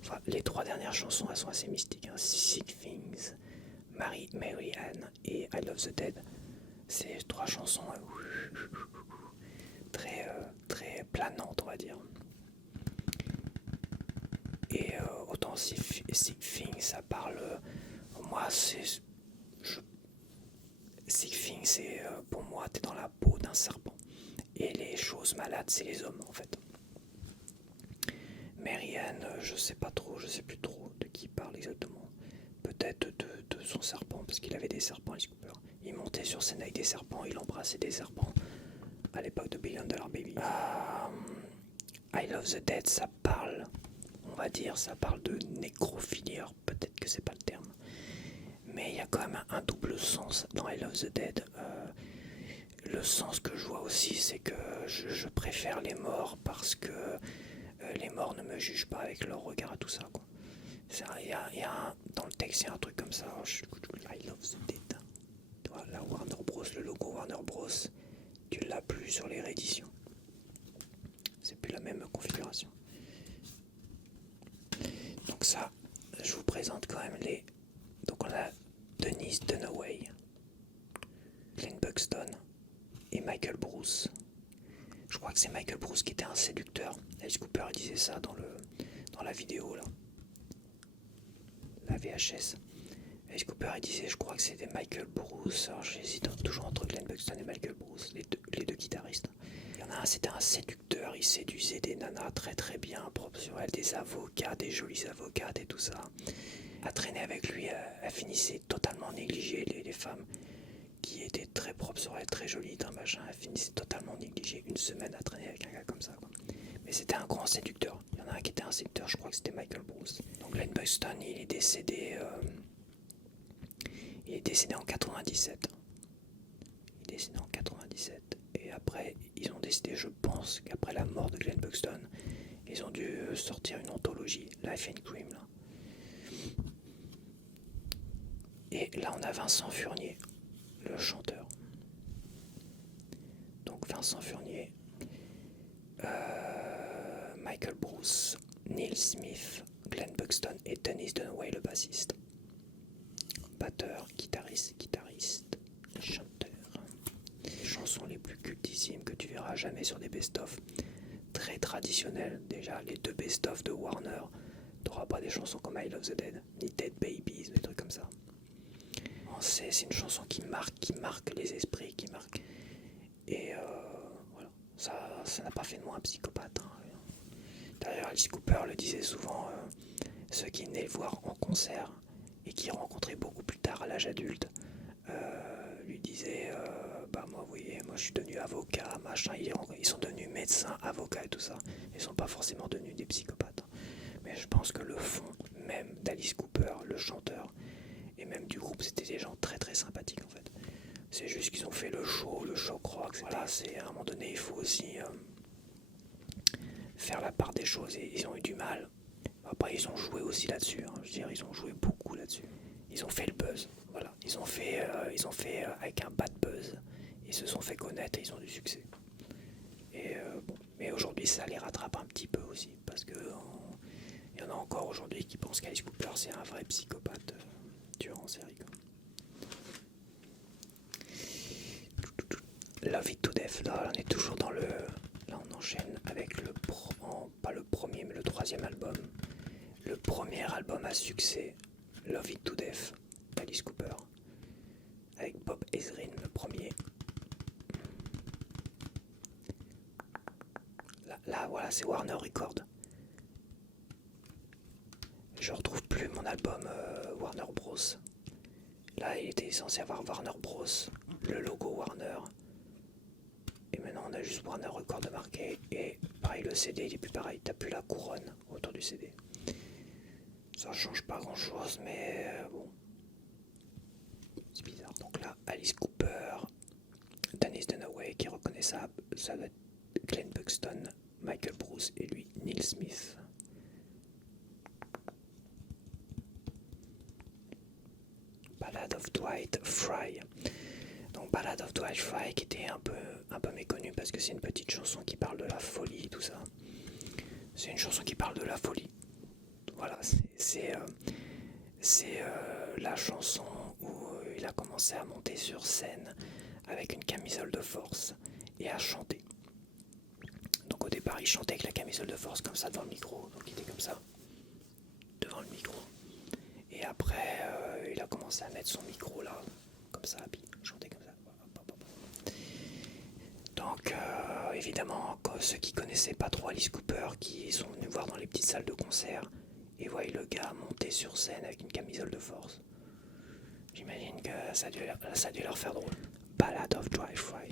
Enfin, les 3 dernières chansons, elles sont assez mystiques. Hein. Sick Things, Mary Ann et I Love the Dead. C'est 3 chansons très planantes, on va dire. Et autant Sick Things, ça parle... moi, Sick Things, c'est pour moi, t'es dans la peau d'un serpent. Et les choses malades, c'est les hommes, en fait. Mary Ann, je sais plus trop de qui il parle exactement. Peut-être de son serpent, parce qu'il avait des serpents, Alice Cooper. Il montait sur scène avec des serpents, il embrassait des serpents à l'époque de $1 Billion Baby. I Love the Dead, ça parle, on va dire, ça parle de nécrophilie. Alors peut-être que c'est pas le terme, mais il y a quand même un double sens dans I Love the Dead. Le sens que je vois aussi, c'est que je préfère les morts parce que les morts ne me jugent pas avec leur regard à tout ça, quoi. Dans le texte, il y a un truc comme ça. I Love the Dead. Tu vois, la Warner Bros, le logo Warner Bros, tu l'as plus sur les rééditions. C'est plus la même configuration. Donc ça, je vous présente quand même les... Donc on a Denise Dunaway, Glenn Buxton et Michael Bruce. Je crois que c'est Michael Bruce qui était un séducteur. Alice Cooper disait ça dans la vidéo là. La VHS. Alice Cooper disait, je crois que c'était Michael Bruce. Alors j'hésite toujours entre Glenn Buxton et Michael Bruce, les deux guitaristes. Il y en a un, c'était un séducteur, il séduisait des nanas très très bien, propres sur elle, des avocats, des jolies avocates et tout ça. À traîner avec lui, elle finissait totalement négligée les femmes qui étaient très propres sur elle, très jolies, très machin. Elle finissait totalement négligée, une semaine à traîner avec un gars comme ça, quoi. Mais c'était un grand séducteur. Il y en a un qui était un séducteur, je crois que c'était Michael Bruce. Donc Glenn Buxton, il est décédé en 97. Il est décédé en 97. Et après, ils ont décidé, je pense, qu'après la mort de Glenn Buxton, ils ont dû sortir une anthologie, Life and Cream, là. Et là, on a Vincent Furnier, le chanteur. Donc Vincent Furnier, Michael Bruce, Neil Smith, Glenn Buxton et Denise Dunaway, le bassiste. Batteur, guitariste, chanteur. Les chansons les plus cultissimes que tu verras jamais sur des best-of. Très traditionnelles. Déjà, les 2 best-of de Warner, t'auras pas des chansons comme I Love the Dead, ni Dead Babies, des trucs comme ça. C'est une chanson qui marque les esprits, qui marque. Et voilà, ça n'a pas fait de moi un psychopathe. Hein. D'ailleurs, Alice Cooper le disait souvent, ceux qui venaient le voir en concert et qui rencontraient beaucoup plus tard à l'âge adulte, lui disaient, moi, vous voyez, moi je suis devenu avocat, machin, ils sont devenus médecins, avocats et tout ça. Ils sont pas forcément devenus des psychopathes. Mais je pense que le fond même d'Alice Cooper, le chanteur, et même du groupe, c'était des gens très très sympathiques en fait. C'est juste qu'ils ont fait le show rock. Voilà, c'est à un moment donné, il faut aussi faire la part des choses. Et ils ont eu du mal. On va après ils ont joué aussi là-dessus, hein. Je veux dire, ils ont joué beaucoup là-dessus. Ils ont fait le buzz, voilà. Ils ont fait avec un bad buzz. Ils se sont fait connaître et ils ont du succès. Et bon, mais aujourd'hui ça les rattrape un petit peu aussi, parce que il y en a encore aujourd'hui qui pensent qu'Alice Cooper c'est un vrai psychopathe tueur en série, quoi. Love It to Death, là on est toujours dans le... Là on enchaîne avec pas le premier mais le troisième album. Le premier album à succès, Love It to Death, d'Alice Cooper. Avec Bob Ezrin, le premier. Là voilà, c'est Warner Records. Je retrouve plus mon album Warner Bros. Là il était censé avoir Warner Bros, le logo Warner. Et maintenant on a juste Warner Records de marqué. Et pareil, le CD il est plus pareil, t'as plus la couronne autour du CD. Ça change pas grand chose, mais bon, c'est bizarre. Donc là, Alice Cooper, Dennis Dunaway qui est reconnaissable, ça va être Glenn Buxton, Michael Bruce et lui, Neil Smith. Ballad of Dwight Fry. Donc Ballad of Dwight Fry qui était un peu méconnu parce que c'est une petite chanson qui parle de la folie, tout ça. C'est une chanson qui parle de la folie. Voilà, c'est la chanson où il a commencé à monter sur scène avec une camisole de force et à chanter. Donc au départ il chantait avec la camisole de force comme ça devant le micro, donc il était comme ça devant le micro. Et après il a commencé à mettre son micro là, comme ça, puis chanter comme ça. Donc évidemment, ceux qui connaissaient pas trop Alice Cooper, qui sont venus voir dans les petites salles de concert, et voient le gars monter sur scène avec une camisole de force. J'imagine que ça a dû leur faire drôle. Ballad of Dwight Fry.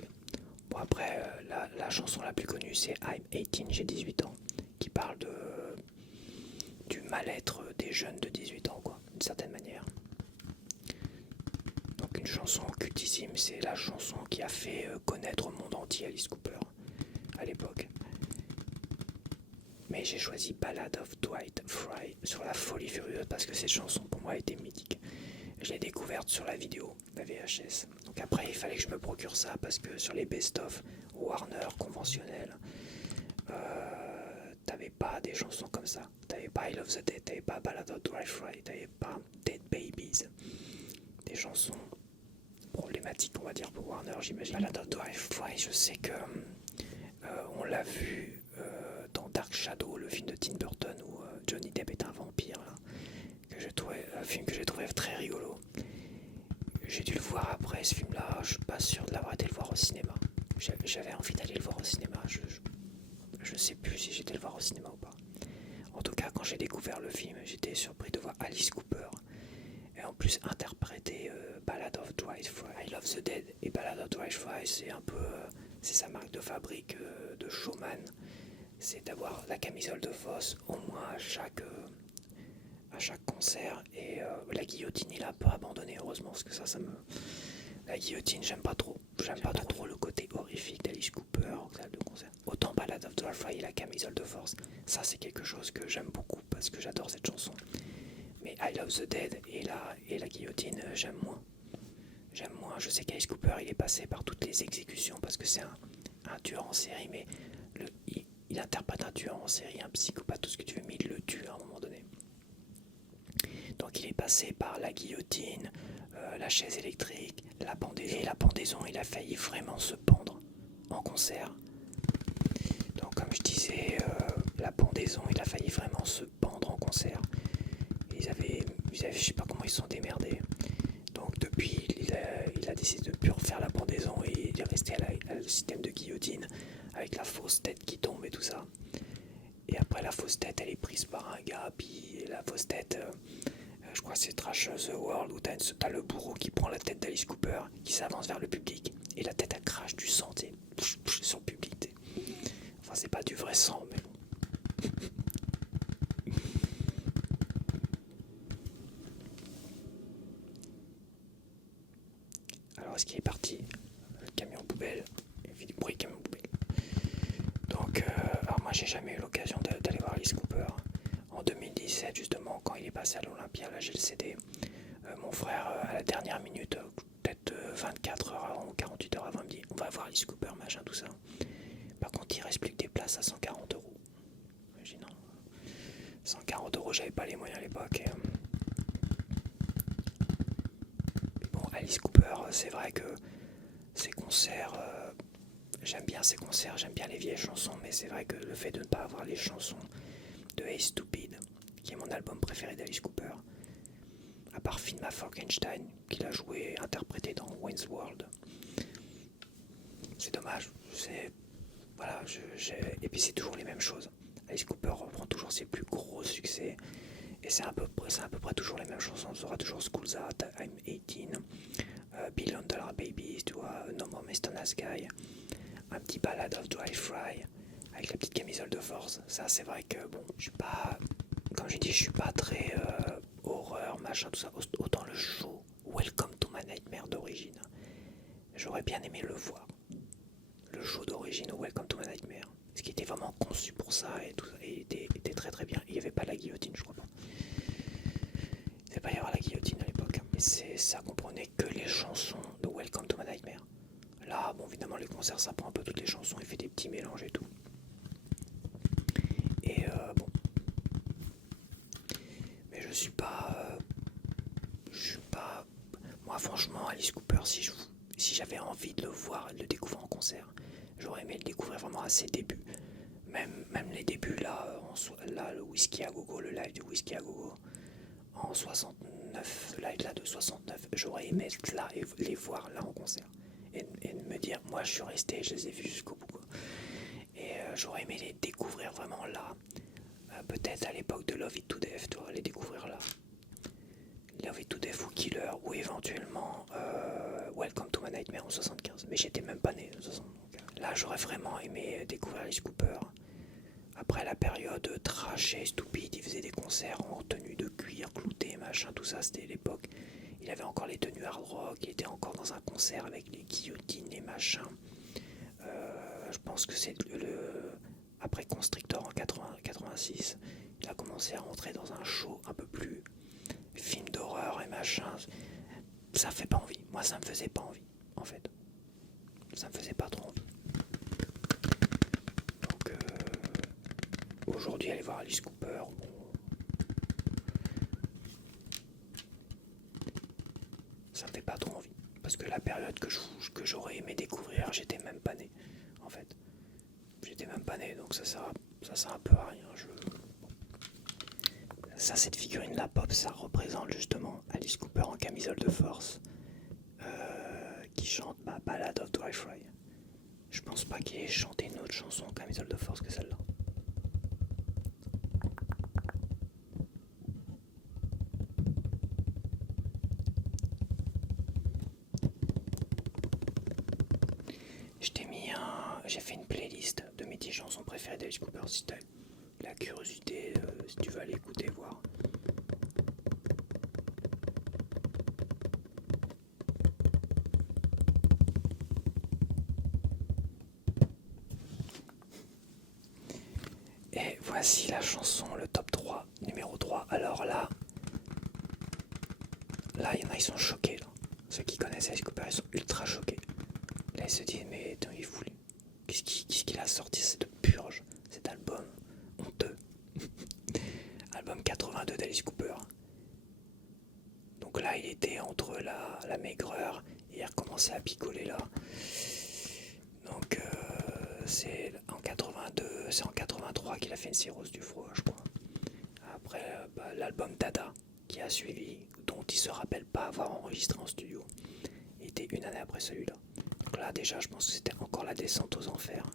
Bon après, la chanson la plus connue c'est I'm 18, j'ai 18 ans, qui parle du mal-être des jeunes de 18 ans, quoi, d'une certaine manière. Donc une chanson cultissime, c'est la chanson qui a fait connaître au monde entier Alice Cooper à l'époque. Mais j'ai choisi Ballad of Dwight Fry sur la folie furieuse parce que cette chanson pour moi était mythique. Je l'ai découverte sur la vidéo, la VHS. Donc après il fallait que je me procure ça parce que sur les best-of Warner conventionnels, t'avais pas des chansons comme ça. T'avais pas I Love the Dead, t'avais pas Ballad of Dwight Fry, t'avais pas Dead Babies. Des chansons problématiques on va dire pour Warner, j'imagine. Ballad of Dwight Fry, je sais que on l'a vu dans Dark Shadow, le film de Tim Burton où Johnny Depp est un vampire, là, un film que j'ai trouvé très rigolo. J'ai dû le voir après ce film-là, je suis pas sûr de l'avoir été le voir au cinéma. J'avais envie d'aller le voir au cinéma, je sais plus si j'étais le voir au cinéma ou pas. En tout cas, quand j'ai découvert le film, j'étais surpris de voir Alice Cooper et en plus interpréter Ballad of Dwight Fry. I Love the Dead et Ballad of Dwight Fry, c'est un peu c'est sa marque de fabrique de showman. C'est d'avoir la camisole de force au moins à chaque concert. Et la guillotine il a un peu abandonné, heureusement, parce que ça me... La guillotine j'aime pas trop. J'aime pas trop le côté horrifique d'Alice Cooper en salle de concert. Autant Ballad of Dwight Fry et la camisole de force, ça c'est quelque chose que j'aime beaucoup parce que j'adore cette chanson. Mais I Love the Dead et la guillotine, j'aime moins. Je sais qu'Alice Cooper il est passé par toutes les exécutions parce que c'est un tueur en série, mais il interprète un tueur en série, un psychopathe, tout ce que tu veux, mais il le tue à un moment donné. Donc il est passé par la guillotine, la chaise électrique, la pendaison. Et la pendaison, il a failli vraiment se pendre en concert. Donc comme je disais, la pendaison, il a failli vraiment se pendre en concert. Ils avaient je sais pas comment ils se sont démerdés. Donc depuis, il a décidé de plus refaire la pendaison et il est resté à le système de guillotine avec la fausse tête qui tombe et tout ça. Et après la fausse tête, elle est prise par un gars, puis la fausse tête, je crois que c'est Trash the World, où t'as le bourreau qui prend la tête d'Alice Cooper, qui s'avance vers le public, et la tête elle crache du sang, sur le public. T'sais. Enfin c'est pas du vrai sang, mais bon. Alors est-ce qu'il est parti? Le camion poubelle, il fait du bruit camion poubelle. Donc alors moi j'ai jamais eu l'occasion d'aller voir Alice Cooper. En 2010 2017 justement, quand il est passé à l'Olympia, là j'ai le CD. Mon frère, à la dernière minute, peut-être 24 heures avant ou 48 heures avant, me dit on va voir Alice Cooper, machin, tout ça. Par contre, il reste plus que des places à 140 euros. J'ai dit non, 140 euros, j'avais pas les moyens à l'époque. Bon, Alice Cooper, c'est vrai que ses concerts, j'aime bien ses concerts, j'aime bien les vieilles chansons, mais c'est vrai que le fait de ne pas avoir les chansons de Hey Stupid, qui est mon album préféré d'Alice Cooper, à part Film à Frankenstein, qu'il a joué, interprété dans Wayne's World, c'est dommage. Voilà, et puis c'est toujours les mêmes choses. Alice Cooper reprend toujours ses plus gros succès, et c'est à peu près toujours les mêmes chansons. On aura toujours School's Out, I'm 18, Billion Dollar Babies, tu vois, No More Mr. Nice Guy, un petit Ballad of Dry Fry avec la petite camisole de force. Ça, c'est vrai que bon, je suis pas, comme j'ai dit, je suis pas très horreur, machin, tout ça. Autant le show Welcome to My Nightmare d'origine, j'aurais bien aimé le voir. Le show d'origine Welcome to My Nightmare, ce qui était vraiment conçu pour ça et tout ça, et était très très bien. Il n'y avait pas la guillotine, je crois pas. Il ne devait pas y avoir la guillotine à l'époque, mais ça comprenait que les chansons de Welcome to My Nightmare. Là, bon, évidemment, les concerts, ça prend un peu toutes les chansons, il fait des petits mélanges et tout. Et bon. Mais je suis pas. Moi, franchement, Alice Cooper, si j'avais envie de le voir et de le découvrir en concert, j'aurais aimé le découvrir vraiment à ses débuts. Même les débuts, là, le Whisky à Gogo, le live du Whisky à Gogo, en 69, le live là de 69, j'aurais aimé être là et les voir là en concert. Et me dire, moi je suis resté, je les ai vus jusqu'au bout, quoi. Et j'aurais aimé les découvrir vraiment là. Peut-être à l'époque de Love It to Death, tu vois, les découvrir là. Love It to Death ou Killer, ou éventuellement Welcome to My Nightmare en 75. Mais j'étais même pas né en 60. Donc, là j'aurais vraiment aimé découvrir Alice Cooper. Après la période trash et stupide, il faisait des concerts en tenue de cuir, clouté, machin, tout ça, c'était l'époque. Il avait encore les tenues hard rock, il était encore dans un concert avec les guillotines, les machins. Je pense que c'est après Constrictor en 86, il a commencé à rentrer dans un show un peu plus film d'horreur et machin. Ça fait pas envie. Moi, ça me faisait pas envie, en fait. Ça me faisait pas trop envie. Donc, aujourd'hui, aller voir Alice Cooper, bon, ça me fait pas trop envie. Parce que la période que j'aurais aimé découvrir, j'étais même pas né, en fait. J'étais même pas né, donc ça sert un peu à rien. Ça, cette figurine la pop, ça représente justement Alice Cooper en camisole de force, qui chante ma Ballad of Dry Fry. Je pense pas qu'il ait chanté une autre chanson en camisole de force que celle-là. J'ai fait une playlist de mes 10 chansons préférées d'Alice Cooper, si t'as la curiosité, si tu veux aller écouter, voir. Et voici la chanson, le top 3, numéro 3. Alors là, il y en a, ils sont choqués. Là. Ceux qui connaissent Alice Cooper, ils sont ultra choqués. Là, ils se disent, mais attends, il est fou. Qu'est-ce qu'il a sorti cette purge, cet album honteux. Album 82 d'Alice Cooper. Donc là, il était entre la maigreur et il a recommencé à picoler là. Donc c'est en 82, c'est en 83 qu'il a fait une cirrhose du foie, je crois. Après, l'album Dada qui a suivi, dont il se rappelle pas avoir enregistré en studio. Il était une année après celui-là. Donc là, déjà, je pense que c'était encore la descente aux enfers.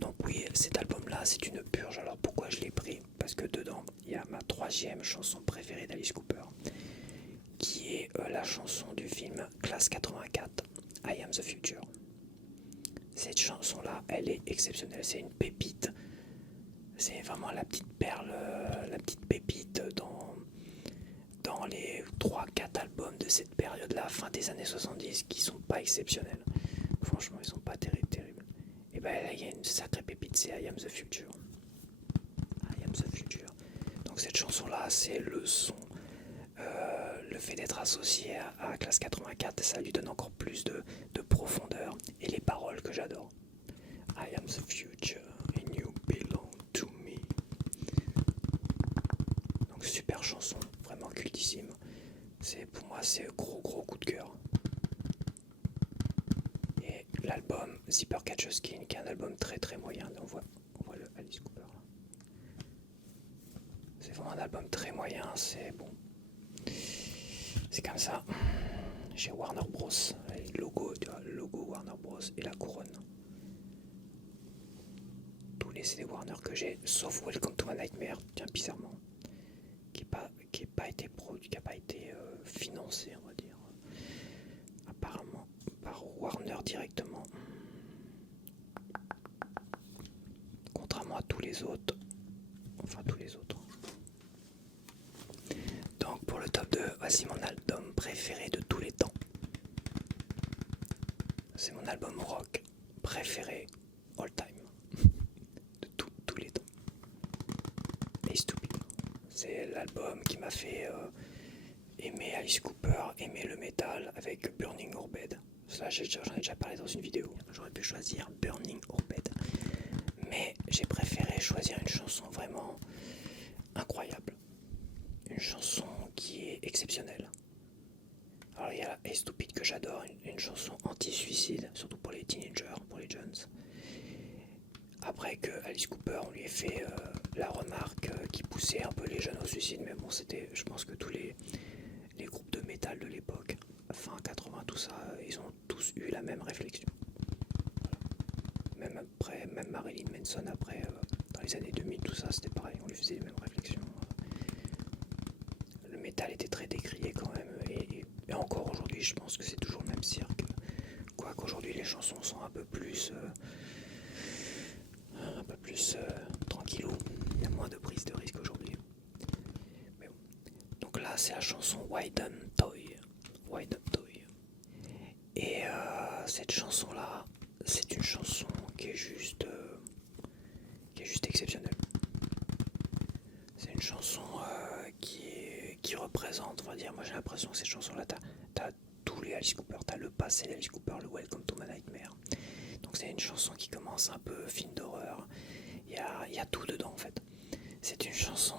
Donc oui, cet album-là, c'est une purge. Alors pourquoi je l'ai pris? Parce que dedans, il y a ma 3e chanson préférée d'Alice Cooper, qui est la chanson du film Classe 84, I Am the Future. Cette chanson-là, elle est exceptionnelle. C'est une pépite. C'est vraiment la petite perle, la petite pépite dans les 3-4 albums de cette période-là, fin des années 70, qui sont pas exceptionnels. Franchement, ils sont pas terribles. Et ben là, il y a une sacrée pépite, c'est I Am the Future. I Am the Future. Donc cette chanson-là, c'est le son. Le fait d'être associé à Classe 84, ça lui donne encore plus de profondeur. Et les paroles que j'adore. I am the future and you belong to me. Donc super chanson, vraiment cultissime. Pour moi, c'est gros coup de cœur. Et l'album Zipper Catch a Skin, qui est un album très moyen. On voit le Alice Cooper là. C'est vraiment un album très moyen, c'est bon. C'est comme ça. Chez Warner Bros. Le logo Warner Bros. Et la couronne. Tous les CD Warner que j'ai, sauf Welcome to My Nightmare, tiens, bizarrement, qui n'a pas été produit, qui n'a pas été financé, on va dire, apparemment, par Warner directement. Contrairement à tous les autres. Enfin, tous les autres. Donc, pour le top 2, voici mon album préféré de tous les temps. C'est mon album rock préféré all time. De tous les temps. Et Stupid. C'est l'album qui m'a fait aimer Alice Cooper, aimer le métal avec Burning Our Bed. Ça, j'en ai déjà parlé dans une vidéo. J'aurais pu choisir Burning Our Bed. Mais j'ai préféré choisir une chanson vraiment incroyable. Une chanson qui est exceptionnelle. Alors il y a Hey Stupid que j'adore, une chanson anti-suicide, surtout pour les teenagers, pour les jeunes. Après que Alice Cooper, on lui ait fait la remarque qui poussait un peu les jeunes au suicide, mais bon, je pense que tous les groupes de métal de l'époque, fin 80, tout ça, ils ont tous eu la même réflexion. Voilà. Même Marilyn Manson après, dans les années 2000, tout ça, c'était pareil, on lui faisait les mêmes réflexions. Le métal était très décrié quand même, et encore aujourd'hui, je pense que c'est toujours le même cirque. Quoiqu'aujourd'hui, les chansons sont un peu plus tranquillou, il y a moins de prise de risque aujourd'hui. Mais bon. Donc là, c'est la chanson Widen Toy. Et cette chanson-là, c'est une chanson qui est juste exceptionnelle. C'est une chanson qui représente, on va dire, moi j'ai l'impression que cette chanson-là, t'as tous les Alice Cooper, t'as le passé d'Alice Cooper, le Welcome to My Nightmare. Donc c'est une chanson qui commence un peu film d'horreur. Il y a tout dedans en fait. C'est une chanson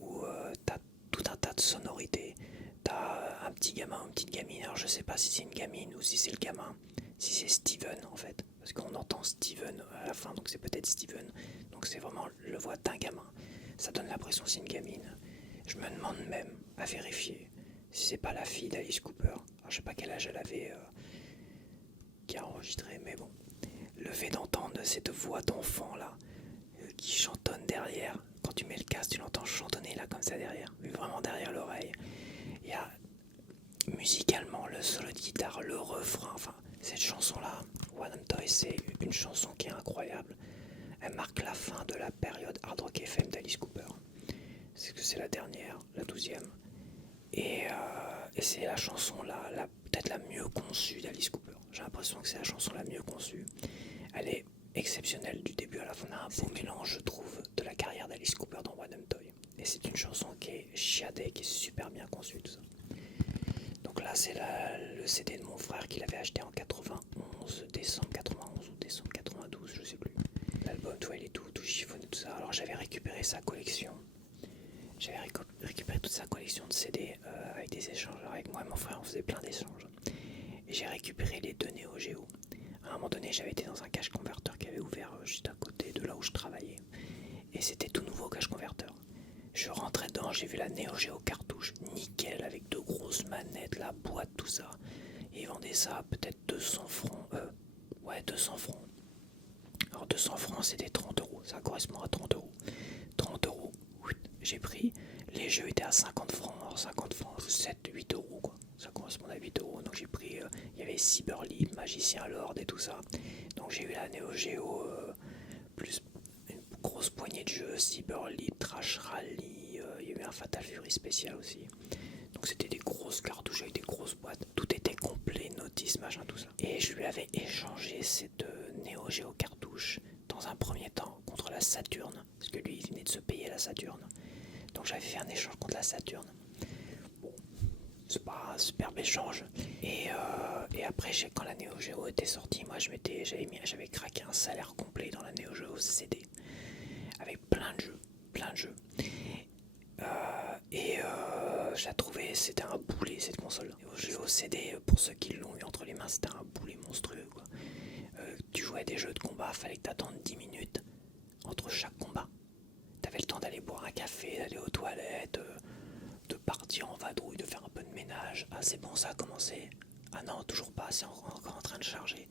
où t'as tout un tas de sonorités. T'as un petit gamin, une petite gamine. Alors je sais pas si c'est une gamine ou si c'est le gamin. Si c'est Steven en fait. Parce qu'on entend Steven à la fin, donc c'est peut-être Steven. Donc c'est vraiment le voix d'un gamin. Ça donne l'impression que c'est une gamine. Je me demande même à vérifier si c'est pas la fille d'Alice Cooper. Alors je sais pas quel âge elle avait qui a enregistré, mais bon. Le fait d'entendre cette voix d'enfant là qui chantonne derrière, quand tu mets le casque tu l'entends chantonner là comme ça derrière, mais vraiment derrière l'oreille. Il y a musicalement le solo de guitare, le refrain, enfin cette chanson là, One Toy, c'est une chanson qui est incroyable. Elle marque la fin de la période Hard Rock FM d'Alice Cooper. C'est la dernière, la 12e. Et c'est la chanson peut-être la mieux conçue d'Alice Cooper. J'ai l'impression que c'est la chanson la mieux conçue. Elle est exceptionnelle du début à la fin. On a un beau mélange, je trouve, de la carrière d'Alice Cooper dans One Toy. Et c'est une chanson qui est chiadée, qui est super bien conçue, tout ça. Donc là, c'est le CD de mon frère qu'il avait acheté en 91, décembre 91 ou décembre 92, je sais plus. L'album, toi, il est tout chiffonné, tout ça. Alors j'avais récupéré sa collection. J'avais récupéré toute sa collection de CD avec des échanges. Alors avec moi et mon frère, on faisait plein d'échanges. Et j'ai récupéré les deux Neo Geo. À un moment donné, j'avais été dans un cache converteur qui avait ouvert juste à côté de là où je travaillais. Et c'était tout nouveau cache converteur. Je rentrais dedans, j'ai vu la Neo Geo cartouche, nickel, avec deux grosses manettes, la boîte, tout ça. Et ils vendaient ça peut-être 200 francs. 200 francs. Alors 200 francs, c'était 30 euros. Ça correspond à 30 euros. 30 euros, j'ai pris. Les jeux étaient à 50 francs. Alors 50 francs, 7, 8 euros quoi. Ça correspond à 8 euros. Donc j'ai pris, il y avait Cyberleap, Magicien Lord et tout ça. Donc j'ai eu la Neo Geo, plus une grosse poignée de jeux, Cyberleap, Trash Rally, il y a eu un Fatal Fury spécial aussi. Donc c'était des grosses cartouches avec des grosses boîtes. Tout était complet, notice, machin, tout ça. Et je lui avais échangé cette Neo Geo cartouche dans un premier temps contre la Saturn. Parce que lui, il venait de se payer la Saturn. Donc j'avais fait un échange contre la Saturn. Bon, c'est pas un superbe échange. Et après, quand la Neo Geo était sortie, moi j'avais craqué un salaire complet dans la Neo Geo CD. Avec plein de jeux. Je la trouvais, c'était un boulet cette console. Neo Geo CD, pour ceux qui l'ont eu entre les mains, c'était un boulet monstrueux, quoi. Tu jouais à des jeux de combat, fallait que t'attendes 10 minutes entre chaque combat. T'avais le temps d'aller boire un café, d'aller aux toilettes, de partir en vadrouille, de faire un peu de ménage. Ah, c'est bon, ça a commencé. Ah non, toujours pas, c'est encore en train de charger.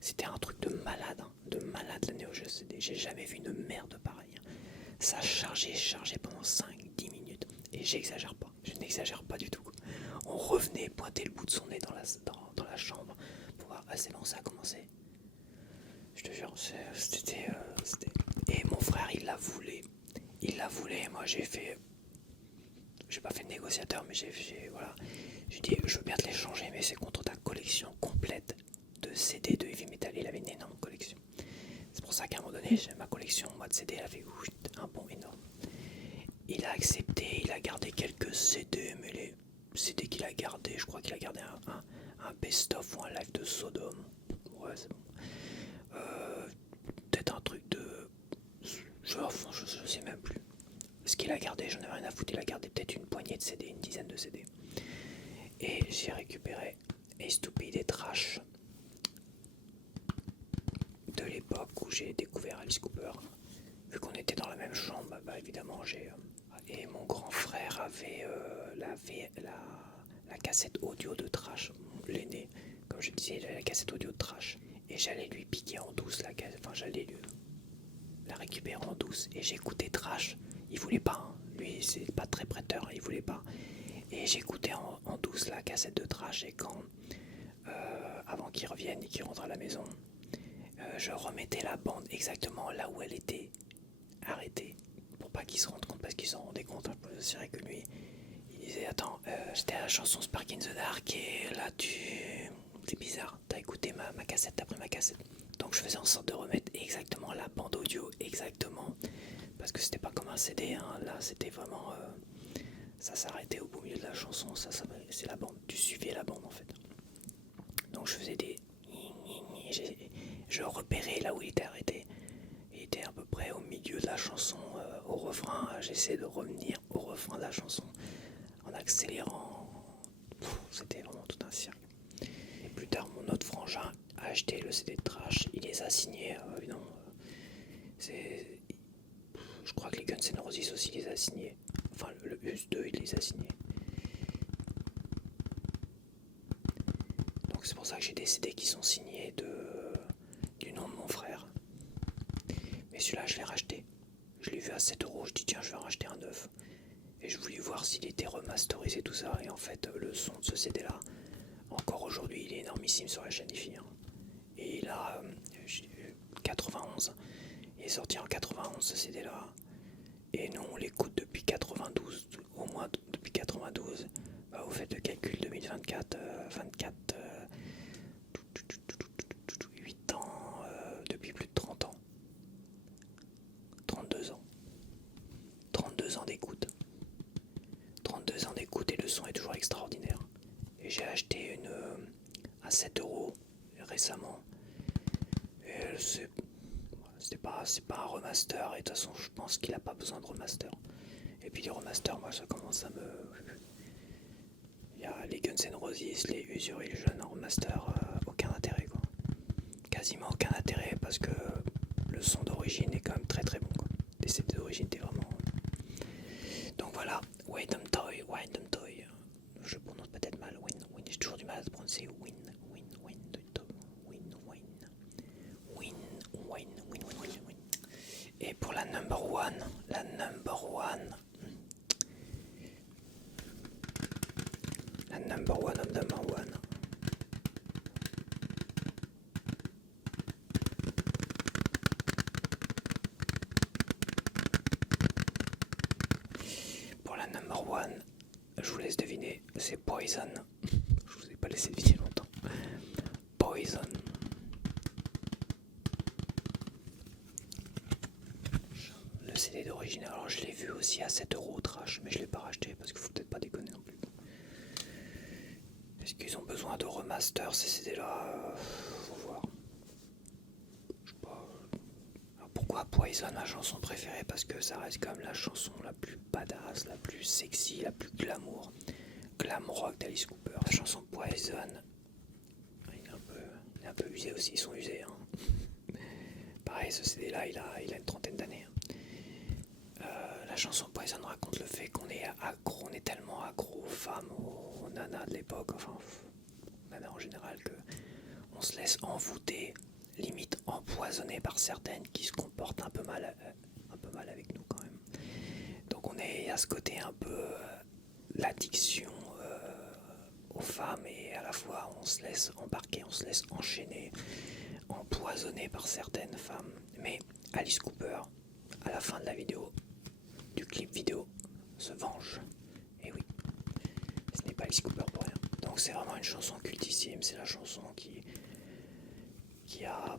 C'était un truc de malade, la Neo Geo CD. J'ai jamais vu une merde pareille. Ça chargeait pendant 5-10 minutes. Et j'exagère pas, je n'exagère pas du tout. On revenait pointer le bout de son nez dans la chambre pour voir, ah c'est bon, ça a commencé. Je te jure, c'était... Et mon frère, il la voulait. Moi j'ai pas fait de négociateur, mais voilà. J'ai dit, je veux bien te les changer, mais c'est contre ta collection complète de CD de heavy metal. Il avait une énorme collection. C'est pour ça qu'à un moment donné, ma collection moi, de CD, elle avait un bond énorme. Il a accepté, il a gardé quelques CD, mais les CD qu'il a gardé, je crois qu'il a gardé un best-of ou un live de Sodom. Ouais, c'est bon. Peut-être un truc de... Je sais même plus. Ce qu'il a gardé, j'en ai rien à foutre, il a gardé peut-être une poignée de CD, une dizaine de CD. Et j'ai récupéré Ace to Be des Trash de l'époque où j'ai découvert Alice Cooper. Vu qu'on était dans la même chambre, bah évidemment j'ai... Et mon grand frère avait la cassette audio de Trash, l'aîné. Comme je disais, il avait la cassette audio de Trash. Et j'allais lui piquer en douce la cassette, enfin j'allais la récupérer en douce. Et j'écoutais Trash. Il voulait pas, hein. Lui c'est pas très prêteur, il voulait pas. Et j'écoutais en douce la cassette de Trash. Et quand, avant qu'il revienne et qu'il rentre à la maison, je remettais la bande exactement là où elle était arrêtée. Pour pas qu'il se rende compte, parce qu'il s'en rendait compte. C'est vrai que lui, il disait, attends, j'étais à la chanson Spark in the Dark et là c'est bizarre, t'as écouté ma cassette, t'as pris ma cassette. Donc je faisais en sorte de remettre exactement la bande audio, exactement. Parce que c'était pas comme un CD, hein. Là c'était vraiment... ça s'arrêtait au beau milieu de la chanson, c'est la bande, tu suivais la bande en fait. Donc je faisais des... Je repérais là où il était arrêté. Il était à peu près au milieu de la chanson, au refrain. J'essayais de revenir au refrain de la chanson en accélérant. C'était vraiment tout un cirque. Et plus tard, mon autre frangin a acheté le CD de Trash. Il les a signés, évidemment. Je crois que les Guns N' Roses aussi les a signés. Enfin, le US2, il les a signés. Donc c'est pour ça que j'ai des CD qui sont signés du nom de mon frère. Mais celui-là, je l'ai racheté. Je l'ai vu à 7€, je dis tiens, je vais en racheter un neuf. Et je voulais voir s'il était remasterisé, tout ça. Et en fait, le son de ce CD-là, encore aujourd'hui, il est énormissime sur la chaîne IFI. Hein. Et il a 91. Il est sorti en 91, ce CD-là. Et nous, on l'écoute depuis 92, au moins depuis 92. Bah, vous faites le calcul, 2024, 8 ans, depuis plus de 30 ans. 32 ans. 32 ans d'écoute. 32 ans d'écoute et le son est toujours extraordinaire. Et j'ai acheté une à 7€ récemment. Et c'est pas un remaster. Et de toute façon, je pense qu'il a pas besoin de remaster. Et puis les remasters, moi, ça commence à me... Il y a les Guns N' Roses, les Use Your Illusion en remaster, aucun intérêt, quoi. Quasiment aucun intérêt parce que le son d'origine est quand même très très bon, quoi. Les CD d'origine étaient vraiment... Donc voilà, Windham Toy. Je prononce peut-être mal, j'ai toujours du mal à prononcer win. Et pour la number one. La number one of number one. Pour la number one, je vous laisse deviner, c'est Poison. Je vous ai pas laissé deviner longtemps. Poison. Le CD d'origine, alors je l'ai vu aussi à 7€ trash, mais je l'ai pas racheté parce qu'il faut peut-être pas déconner non plus. Est-ce qu'ils ont besoin de remaster ces CD là? Faut voir. Je sais pas. Alors pourquoi Poison, ma chanson préférée? Parce que ça reste comme la chanson la plus badass, la plus sexy, la plus glamour. Glam rock d'Alice Cooper. La chanson Poison, il est un peu usé aussi, ils sont usés. Hein. Pareil, ce CD là, il a une trentaine d'années. La chanson Poison raconte le fait qu'on est accro, on est tellement accro aux femmes, aux nanas de l'époque, enfin aux nanas en général, que on se laisse envoûter, limite empoisonner par certaines qui se comportent un peu mal avec nous quand même. Donc on est à ce côté un peu l'addiction aux femmes et à la fois on se laisse embarquer, on se laisse enchaîner, empoisonner par certaines femmes. Mais Alice Cooper, à la fin de la vidéo, du clip vidéo, se venge. Et oui, ce n'est pas Alice Cooper pour rien. Donc c'est vraiment une chanson cultissime, c'est la chanson qui a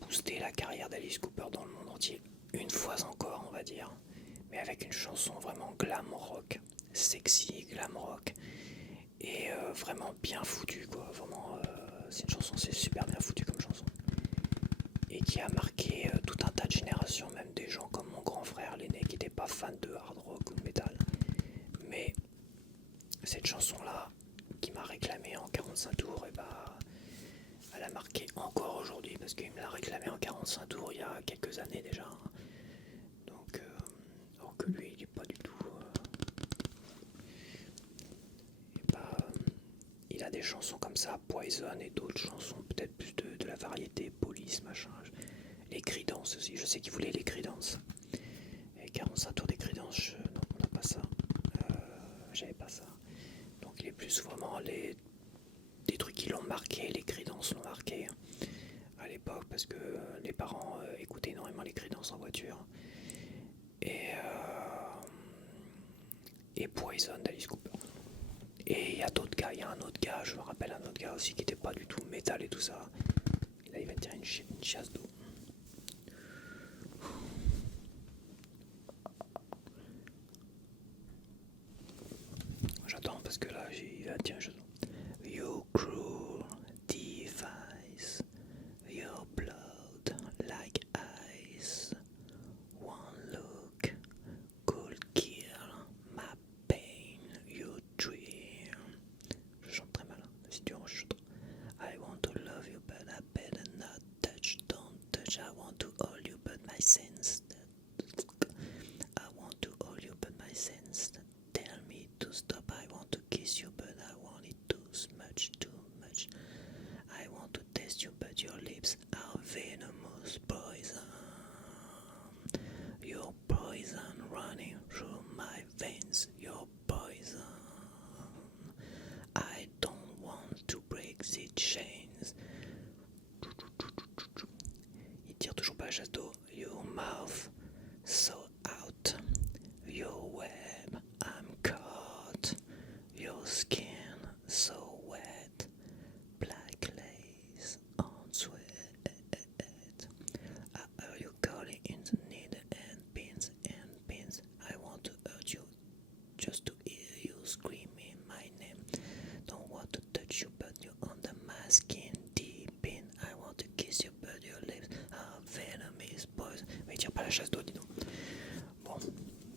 boosté la carrière d'Alice Cooper dans le monde entier, une fois encore on va dire, mais avec une chanson vraiment glam rock, sexy glam rock, et vraiment bien foutue quoi, vraiment c'est une chanson, c'est super bien foutu comme chanson, et qui a marqué tout un tas de générations, même des gens comme mon grand frère l'aîné qui n'était pas fan de hard rock ou de métal, mais cette chanson là qui m'a réclamé en 45 tours, et bah elle a marqué encore aujourd'hui parce qu'il me l'a réclamé en 45 tours il y a quelques années déjà. Donc, alors que lui, il n'est pas du tout. Il a des chansons comme ça, Poison, et d'autres chansons, peut-être plus de la variété, Police, machin. Les Creedence aussi, je sais qu'il voulait les Creedence. Et 45 tours des Creedence, non, on n'a pas ça. J'avais pas ça. Donc il est plus vraiment des trucs qui l'ont marqué, les Creedence l'ont marqué à l'époque parce que les parents écoutaient énormément les Creedence en voiture. Et Poison d'Alice Cooper. Et il y a d'autres gars, il y a un autre gars, je me rappelle un autre gars aussi qui était pas du tout métal et tout ça. Et là il va tirer une chasse d'eau. J'attends parce que là il va tirer une chasse d'eau. You cruel device, your blood like ice. One look could kill my pain, you dream. Je chante très mal, si tu en chutes. I want to love you, but I better not touch. Don't touch. I want to hold you, but my sense. I want to hold you, but my sense. Tell me to stop. I want to kiss you, but I want it too much, too much. I want to taste you, but your lips are venomous poison. Your poison running through my veins. Your poison. I don't want to break the chains. Il tire toujours pas la chasse d'eau. Your mouth so out. Your web, I'm caught. Your skin so wet. Black lace on sweat. I heard you calling in the needle and pins and pins. I want to hurt you just to hear you screaming my name. Don't want to touch you, but you're under my skin deep in. I want to kiss you, but your lips are venomous poison. Mais il tire pas la chasse d'eau, dis donc. Bon,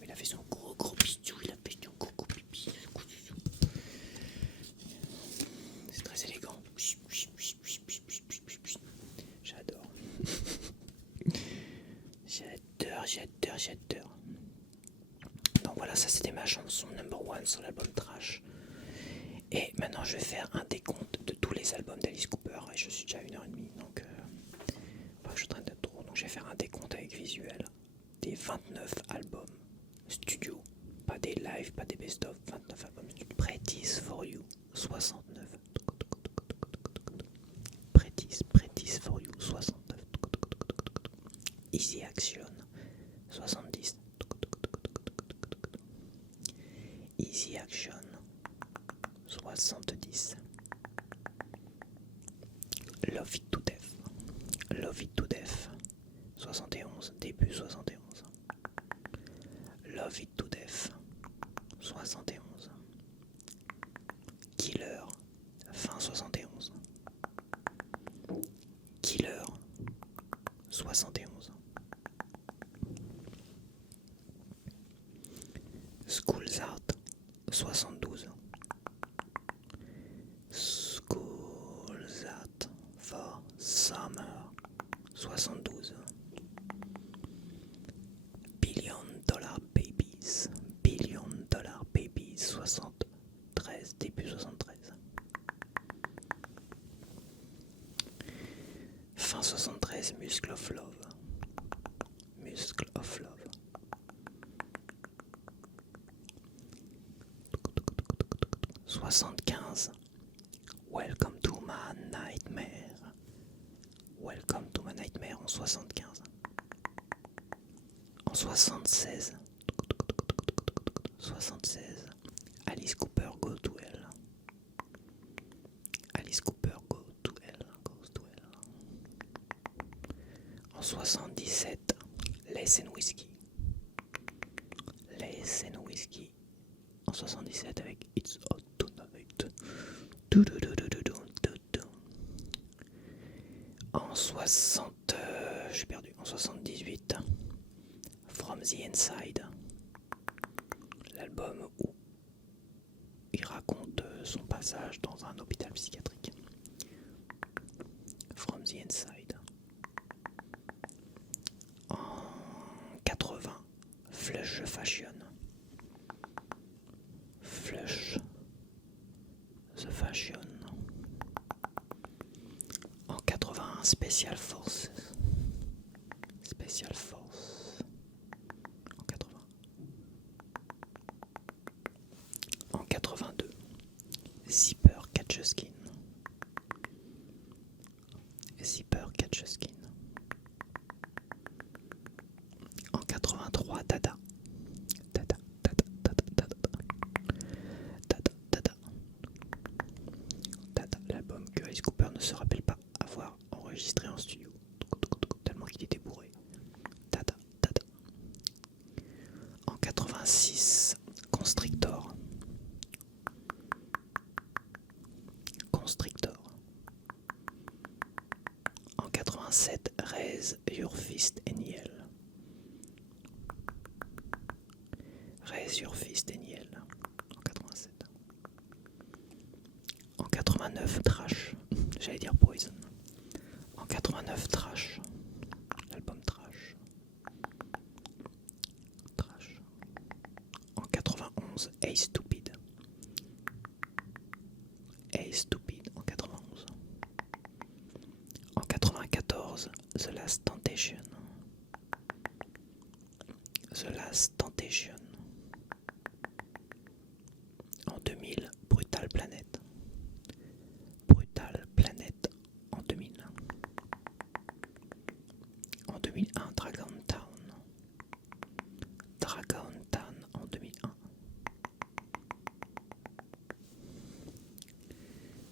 il a fait son gros bisou, il a fait son gros pipi. C'est très élégant. J'adore. J'adore. Donc voilà, ça c'était ma chanson number one sur l'album Trash. Et maintenant je vais faire un décompte de tous les albums d'Alice Cooper. Et je suis déjà à 1h30, donc je traîne de trop. Donc je vais faire un décompte avec visuel des 29 albums studio. Pas des live, pas des best-of. 29 albums studio. Practice for You, 69. Practice for You, 69. Easy Action, 70. Easy Action, 70. Love It to Death. Love It to Death, 71. Début 71. Love It to Death, 72. School's out for summer. 72. $1 billion babies. $1 billion babies. 73. Début 73. Fin 73. Muscle of love. Muscle of love. 75. Welcome to my nightmare. Welcome to my nightmare en 75. En 76. 76. Alice Cooper go to hell. Alice Cooper go to hell. Goes to hell. En 77. Lace and Whiskey. Lace and Whiskey. En 77 avec It's Hot Tonight. En 60, j'ai perdu. En 78, From the Inside, l'album où il raconte son passage dans un hôpital psychiatrique. From the Inside. En 80, Flush the Fashion. Flush the Fashion. En 81, Special Forces. Special Force. En 80. En 82, Zipper Catch Skin. Zipper Catch Skin. En 83, Dada. Dada, Dada, Dada, Dada. Dada, Dada. Dada, l'album que Alice Cooper ne se rappelle pas avoir enregistré en studio. Tellement qu'il était bourré. Dada, Dada. En 86, Constrictor. Constrictor. En 87, Raise Your Fist and Yell. Raise Your Fist and Yell. En 87. En 89, Trash. J'allais dire Poison. En 89, Trash. L'album Trash. Trash. En 91, Hey Stupid. Hey Stupid en 91. En 94, The Last Temptation. The Last Temptation. En 2000, Brutal Planet. Brutal Planet en 2000. En 2001, Dragon Town. Dragon Town en 2001.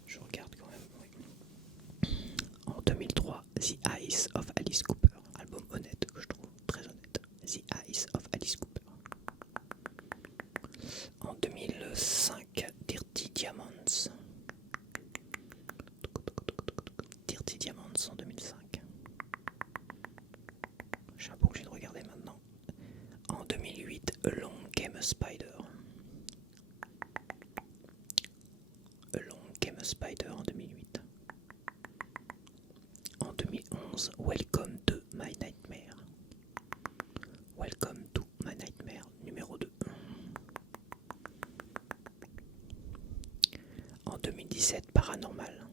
Je regarde quand même, oui. En 2003, The Eyes of Alice Cooper. Album honnête que je trouve très honnête. The Eyes of Alice Cooper. En 2005, Dirty Diamonds. Dirty Diamonds en 2005. Je suis un peu obligé de regarder maintenant. En 2008, Along Came a Spider. Along Came a Spider en 2008. En 2011, Welcome to My Nightmare. Welcome to My Nightmare, numéro 2. En 2017, Paranormal.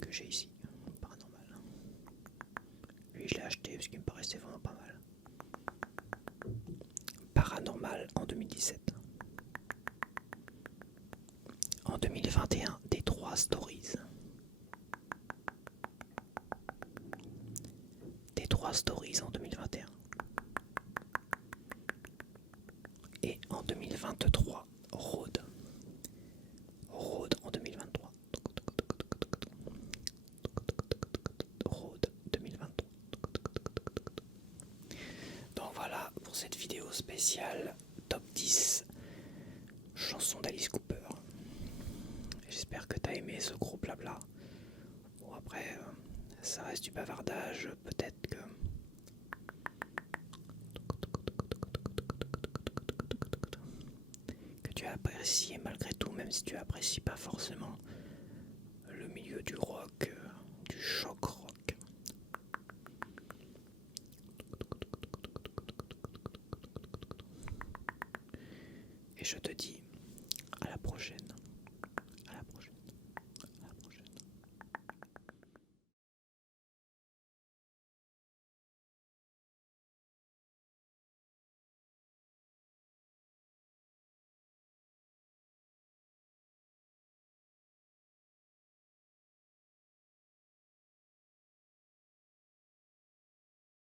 Que j'ai ici. Paranormal. Lui, je l'ai acheté parce qu'il me paraissait vraiment pas mal. Paranormal en 2017. En 2021, Détroit Stories. Détroit Stories en 2021. Et en 2023, Road. Road en 2023. Road 2023. Donc voilà pour cette vidéo spéciale top 10 chansons d'Alice Cooper. J'espère que t'as aimé ce gros blabla. Bon après, ça reste du bavardage, peut-être que... tu as apprécié malgré tout, même si tu apprécies pas forcément le milieu du rock, du choc rock. Et je te dis à la prochaine.